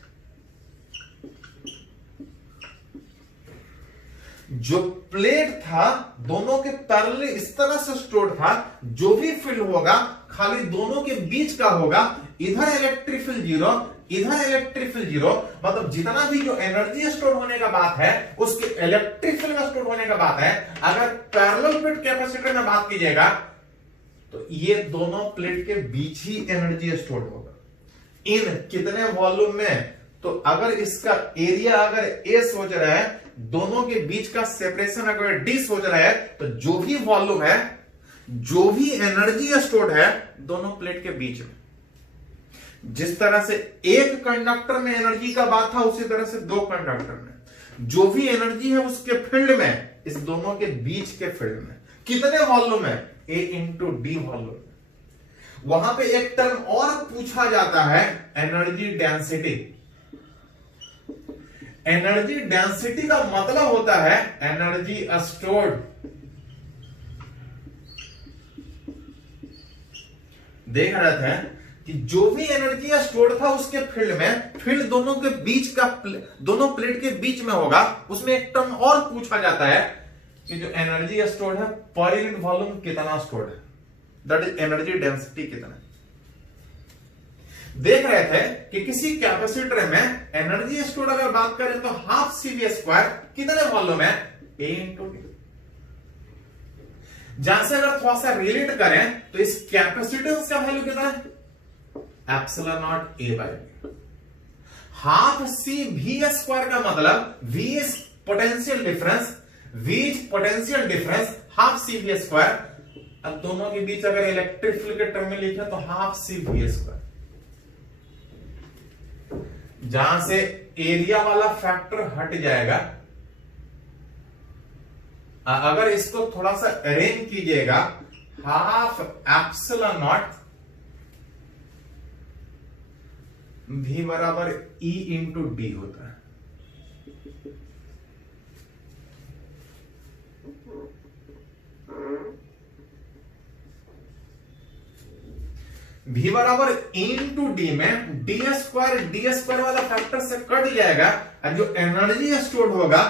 जो प्लेट था दोनों के पैरेलली इस तरह से स्टोर था, जो भी फील्ड होगा खाली दोनों के बीच का होगा। इधर इलेक्ट्रिक फील्ड जीरो, इधर इलेक्ट्रिक फील्ड जीरो। मतलब जितना भी जो एनर्जी स्टोर होने का बात है उसके इलेक्ट्रिक फील्ड में स्टोर होने का बात है। अगर पैरेलल प्लेट कैपेसिटर में बात कीजिएगा तो ये दोनों प्लेट के बीच ही एनर्जी स्टोर होगा। इन कितने वॉल्यूम में, तो अगर इसका एरिया अगर ए सोच रहा है, दोनों के बीच का सेपरेशन अगर डी सोच रहा है, तो जो भी वॉल्यूम है, जो भी एनर्जी स्टोर्ड है दोनों प्लेट के बीच में। जिस तरह से एक कंडक्टर में एनर्जी का बात था, उसी तरह से दो कंडक्टर में जो भी एनर्जी है उसके फील्ड में, इस दोनों के बीच के फील्ड में कितने वॉल्यूम है, ए इंटू डी वॉल्यूम। वहां पे एक टर्म और पूछा जाता है, एनर्जी डेंसिटी। एनर्जी डेंसिटी का मतलब होता है एनर्जी स्टोर्ड। देख रहे थे कि जो भी एनर्जी स्टोर्ड था उसके फील्ड में, फील्ड दोनों के बीच का, दोनों प्लेट के बीच में होगा। उसमें एक टर्म और पूछा जाता है कि जो एनर्जी स्टोर्ड है पर यूनिट वॉल्यूम कितना स्टोर्ड है, दैट इज एनर्जी डेंसिटी कितना। देख रहे थे कि किसी कैपेसिटर में एनर्जी स्टोर अगर बात करें तो हाफ CV स्क्वायर कितने वॉल्यूम है, ए इंटू डी। जहां से अगर थोड़ा सा रिलेट करें तो इस कैपेसिटेंस का वैल्यू कितना है, epsilon nought A by B. Half CV square का मतलब V is potential difference, V is potential difference, half CV square. अब दोनों के बीच अगर इलेक्ट्रिक फील्ड के टर्म में लिखे तो हाफ CV स्क्वायर। जहां से एरिया वाला फैक्टर हट जाएगा, अगर इसको थोड़ा सा अरेंज कीजिएगा, हाफ एप्सिलॉन नॉट V बराबर E इंटू डी होता है। V बराबर इंटू डी में डी स्क्वायर वाला फैक्टर से कट जाएगा, और जो एनर्जी स्टोर्ड होगा,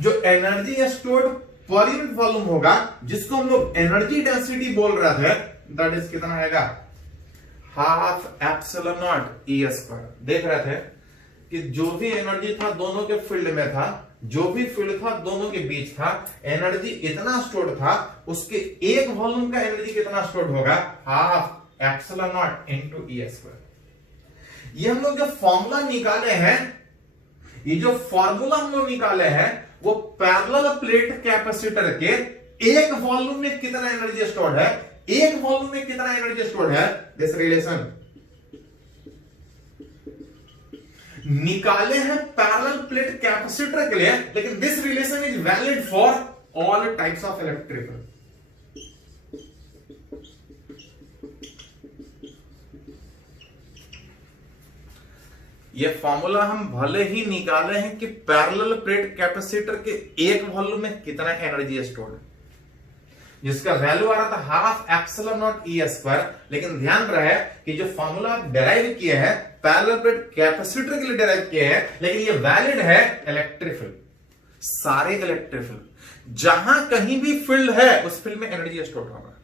जो energy stored per unit volume होगा, जिसको हम लोग एनर्जी डेंसिटी बोल रहे थे, दैट इज कितना आएगा, half epsilon not E square. देख रहे थे कि जो भी एनर्जी था दोनों के फील्ड में था, जो भी फील्ड था दोनों के बीच था, एनर्जी इतना स्टोर्ड था, उसके एक वॉल्यूम का एनर्जी कितना स्टोर्ड होगा, half epsilon not into E square. ये हम लोग जो फॉर्मूला निकाले हैं, ये जो फॉर्मूला हम लोग निकाले हैं, वो पैरेलल प्लेट कैपेसिटर के एक वॉल्यूम में कितना एनर्जी स्टोर्ड है, एक वॉल्यूम में कितना एनर्जी स्टोर्ड है, दिस रिलेशन। निकाले हैं पैरेलल प्लेट कैपेसिटर के लिए, लेकिन this relation is valid for all types of electrical. ये फॉर्मूला हम भले ही निकाले हैं कि पैरेलल प्लेट कैपेसिटर के एक वॉल्यूम में कितना एनर्जी स्टोर्ड है, जिसका वैल्यू आ रहा था half epsilon not E square, लेकिन ध्यान रहे कि जो फॉर्मूला आप डेराइव किए हैं पैरेलल प्लेट कैपेसिटर के लिए डेराइव किए हैं, लेकिन ये वैलिड है इलेक्ट्रिक फील्ड, सारे इलेक्ट्रिक फील्ड जहां कहीं भी फील्ड है उस फील्ड में एनर्जी स्टोर होगा,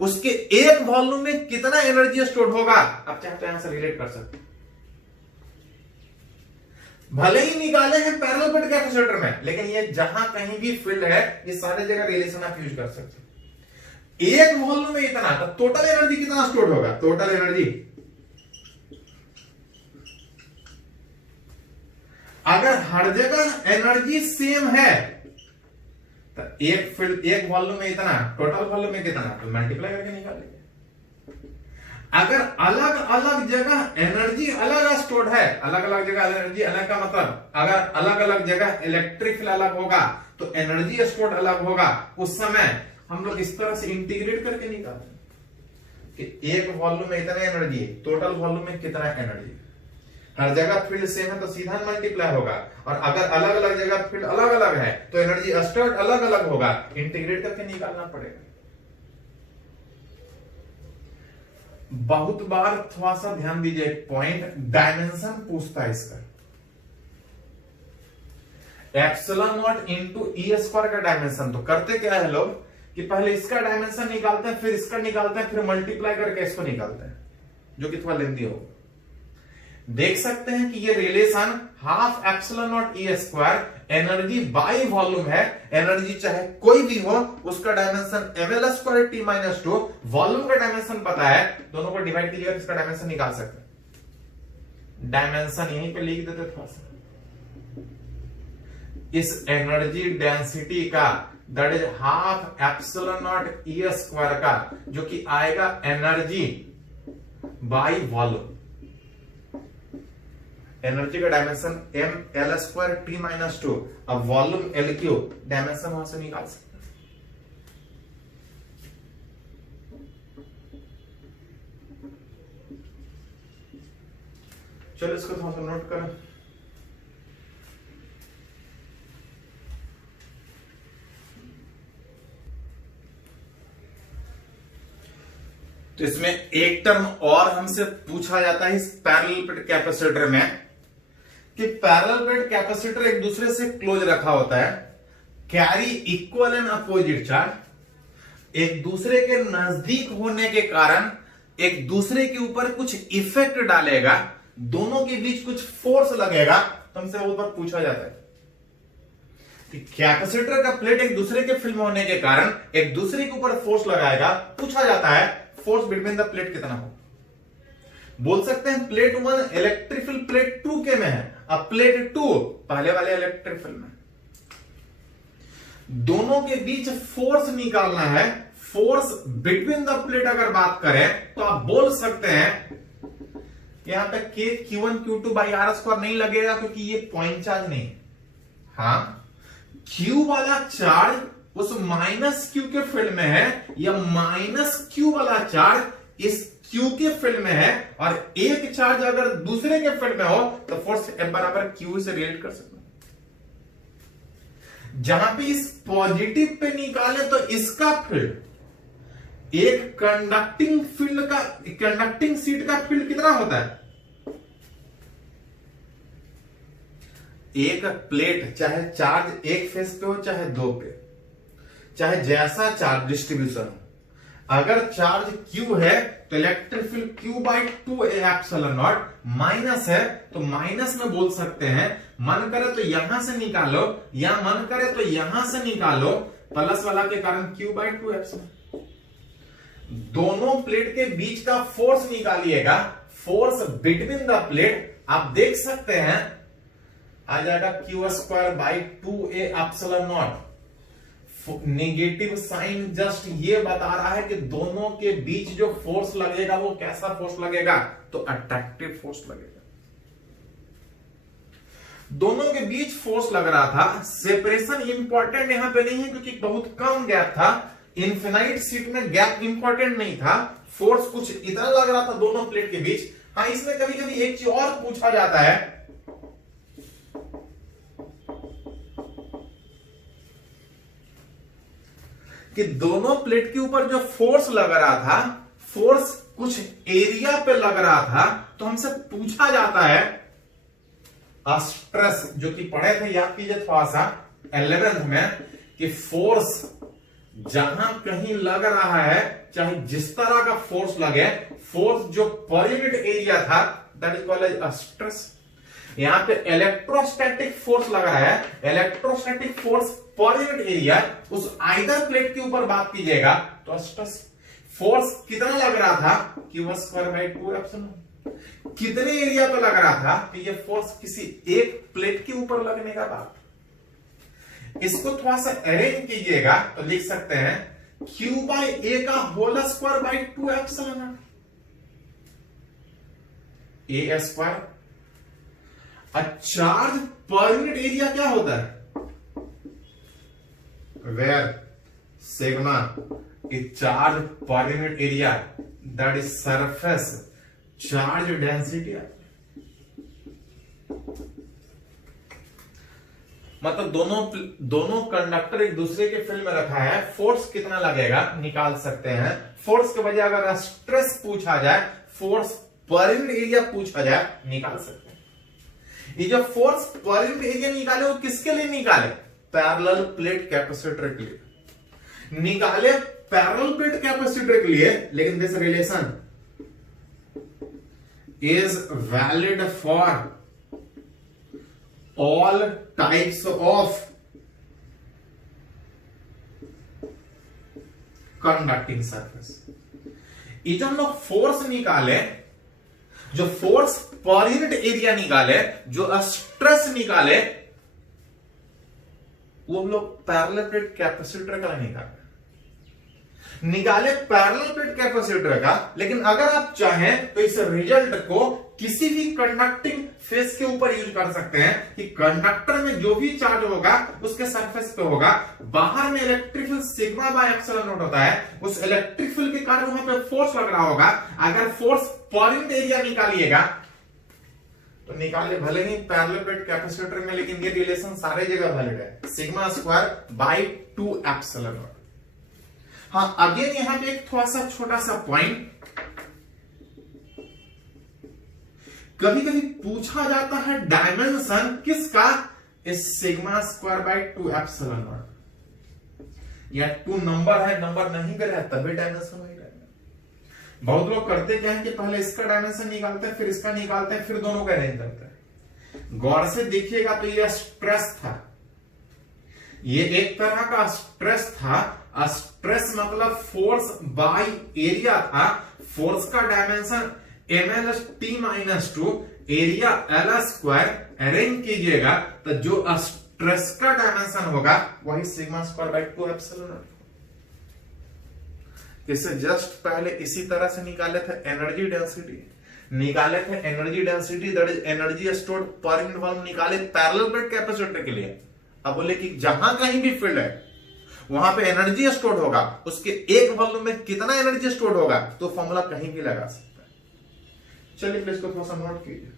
उसके एक वॉल्यूम में कितना एनर्जी स्टोर होगा आप चाहे तो यहां से रिलेट कर सकते हैं। भले ही निकाले हैं पैरेलल प्लेट कैपेसिटर में, लेकिन ये जहां कहीं भी फील्ड है ये सारे जगह रिलेशन आप यूज कर सकते हैं। एक वॉल्यूम में इतना, तो टोटल एनर्जी कितना स्टोर होगा, टोटल एनर्जी अगर हर जगह एनर्जी सेम है तो एक फील्ड एक वॉल्यूम में इतना, टोटल वॉल्यूम में कितना, तो मल्टीप्लाई करके निकालेंगे। अगर अलग अलग जगह एनर्जी अलग स्टोर्ड है, अलग अलग जगह एनर्जी अलग का मतलब अगर अलग अलग जगह इलेक्ट्रिक फील्ड अलग होगा तो एनर्जी स्टोर्ड अलग होगा। उस समय हम लोग इस तरह से इंटीग्रेट करके निकालते कि एक वॉल्यूम में इतना एनर्जी, टोटल वॉल्यूम में कितना एनर्जी, हर जगह फील्ड सेम है तो सीधा मल्टीप्लाई होगा, और अगर अलग अलग जगह फील्ड अलग अलग है तो एनर्जी स्टोर्ड अलग अलग होगा, इंटीग्रेट करके निकालना पड़ेगा। बहुत बार थोड़ा सा ध्यान दीजिए, पॉइंट डायमेंशन पूछता है इसका, epsilon not into E square का डायमेंशन। तो करते क्या है लोग कि पहले इसका डायमेंशन निकालते हैं, फिर इसका निकालते हैं, फिर मल्टीप्लाई करके इसको निकालते हैं, जो कि थोड़ा लेंथी होगा। देख सकते हैं कि ये relation half epsilon not E square energy by volume है, एनर्जी चाहे कोई भी हो उसका dimension ml square t minus 2, volume का डायमेंशन पता है, दोनों को डिवाइड कीजिएगा इसका डायमेंशन निकाल सकते हैं। डायमेंशन यहीं पे लिख देते थोड़ा सा, इस एनर्जी डेंसिटी का that is half epsilon not E square का, जो कि आएगा एनर्जी बाई वॉल्यूम। एनर्जी का dimension ml square t minus 2, अब वॉल्यूम L क्यूब, डायमेंशन वहां से निकाल सकते हैं। चलो इसको थोड़ा सा नोट करें। तो इसमें एक टर्म और हमसे पूछा जाता है इस पैरेलल प्लेट कैपेसिटर में कि पैरेलल प्लेट कैपेसिटर एक दूसरे से क्लोज रखा होता है, carry equal and opposite charge, एक दूसरे के नजदीक होने के कारण एक दूसरे के ऊपर कुछ इफेक्ट डालेगा, दोनों के बीच कुछ फोर्स लगेगा। तुमसे वो बार पूछा जाता है कि कैपेसिटर का प्लेट एक दूसरे के फील्ड में होने के कारण एक दूसरे के ऊपर फोर्स लगाएगा, पूछा जाता है फोर्स बिटवीन द प्लेट कितना हो। बोल सकते हैं प्लेट 1 इलेक्ट्रिक फील्ड प्लेट 2 के में है, अब प्लेट 2 पहले वाले इलेक्ट्रिक फील्ड में, दोनों के बीच फोर्स निकालना है। फोर्स बिटवीन द प्लेट अगर बात करें तो आप बोल सकते हैं यहां पे k q1 q2 by are square नहीं लगेगा क्योंकि ये पॉइंट चार्ज नहीं है। हाँ, q वाला चार्ज उस माइनस क्यू के फील्ड में है, या माइनस क्यू वाला चार्ज इस क्यू के फील्ड में है, और एक चार्ज अगर दूसरे के फील्ड में हो तो फोर्स F बराबर क्यू से रिलेट कर सकते हैं। जहां पे इस पॉजिटिव पे निकाले तो इसका फील्ड एक कंडक्टिंग फील्ड का, कंडक्टिंग सीट का फील्ड कितना होता है, एक प्लेट चाहे चार्ज एक फेस पे हो चाहे दो पे, चाहे जैसा चार्ज डिस्ट्रीब्यूशन हो, अगर चार्ज Q है तो electric field Q by 2 epsilon not, minus है तो माइनस में बोल सकते हैं, मन करे तो यहां से निकालो या मन करे तो यहां से निकालो, प्लस वाला के कारण Q बाई 2 एप्सिलॉन। दोनों प्लेट के बीच का फोर्स निकालिएगा, फोर्स बिटवीन द प्लेट आप देख सकते हैं आ जाएगा Q square by 2a epsilon naught. Negative sign just ये बता रहा है कि दोनों के बीच जो फोर्स लगेगा वो कैसा फोर्स लगेगा, तो अट्रैक्टिव फोर्स लगेगा। दोनों के बीच फोर्स लग रहा था। सेपरेशन इंपॉर्टेंट यहां पे नहीं है क्योंकि बहुत कम गैप था। इनफिनाइट सीट में गैप इंपॉर्टेंट नहीं था, फोर्स कुछ इतना लग रहा था दोनों प्लेट के बीच। हाँ, इसमें कभी कभी एक चीज और पूछा जाता है कि दोनों प्लेट के ऊपर जो फोर्स लग रहा था, फोर्स कुछ एरिया पे लग रहा था, तो हमसे पूछा जाता है स्ट्रेस, जो कि पढ़े थे, याद कीजिए थोड़ा सा 11th में, कि फोर्स जहां कहीं लग रहा है, चाहे जिस तरह का फोर्स लगे, फोर्स जो पर यूनिट एरिया था, that is called as stress. यहां पे इलेक्ट्रोस्टैटिक फोर्स लग रहा है, electrostatic force per unit area, उस आइदर प्लेट के ऊपर बात कीजिएगा तो स्ट्रेस। फोर्स कितना लग रहा था कि वह स्क्वायर बाई 2 एप्सिलॉन। कितने एरिया पे लग रहा था कि ये फोर्स किसी एक प्लेट के ऊपर लगने का बात। इसको थोड़ा सा अरेंज कीजिएगा तो लिख सकते हैं Q बाई ए का whole square by 2 epsilon A square. Charge per unit area क्या होता है? Where sigma is charge per unit area, that is surface charge density. मतलब दोनों कंडक्टर एक दूसरे के फील्ड में रखा है, फोर्स कितना लगेगा निकाल सकते हैं। फोर्स के बजाय अगर स्ट्रेस पूछा जाए, फोर्स पर यूनिट एरिया पूछा जाए, निकाल सकते हैं। ये जो फोर्स पर यूनिट एरिया निकाले वो किसके लिए निकाले? पैरेलल प्लेट कैपेसिटर के लिए निकाले, पैरेलल प्लेट कैपेसिटर के लिए। लेकिन this relation is valid for all types of conducting surface। ये जो हम लोग फोर्स निकाले, जो फोर्स पर यूनिट एरिया निकाले, जो स्ट्रेस निकाले, वो हम लोग पैरेलल प्लेट कैपेसिटर का निकाले पैरेलल प्लेट कैपेसिटर का। लेकिन अगर आप चाहें तो इस रिजल्ट को किसी भी कंडक्टिंग फेस के ऊपर यूज कर सकते हैं कि कंडक्टर में जो भी चार्ज होगा उसके सरफेस पे होगा। बाहर में electric field sigma by epsilon not होता है, उस इलेक्ट्रिक फील्ड के कारण वहां पे फोर्स लग रहा होगा। अगर फोर्स पर यूनिट एरिया निकालिएगा तो निकाले भले ही पैरेलल प्लेट कैपेसिटर में, लेकिन ये रिलेशन सारे जगह वैलिड है, sigma square by 2 epsilon not. हाँ, अगेन यहां पे एक थोड़ा सा छोटा सा पॉइंट, कभी कभी पूछा जाता है डायमेंशन किसका? इस sigma square by 2 epsilon not. या 2 नंबर है, नंबर नहीं करे है तभी डायमेंशन वही रहेगा। बहुत लोग करते क्या है कि पहले इसका डायमेंशन निकालते हैं, फिर इसका निकालते हैं, फिर दोनों का अरेंज करते हैं। गौर से देखिएगा तो ये स्ट्रेस था, ये एक तरह का स्ट्रेस था। स्ट्रेस मतलब फोर्स बाय एरिया था। फोर्स का dimension mLT-2, area L square. Arrange कीजिएगा तो जो स्ट्रेस का डायमेंशन होगा वही सिग्मा स्क्वायर बाई 2 एप्सिलॉन। इससे जस्ट पहले इसी तरह से निकाले थे एनर्जी डेंसिटी, निकाले थे energy density, that is energy stored per unit volume, निकाले पैरेलल प्लेट कैपेसिटर के लिए। अब बोले कि जहां कहीं भी फील्ड है वहां पे एनर्जी स्टोर्ड होगा, उसके एक वॉल्यूम में कितना एनर्जी स्टोर्ड होगा, तो फॉर्मूला कहीं भी लगा सकते हैं। चलिए इसको थोड़ा सा नोट कीजिए।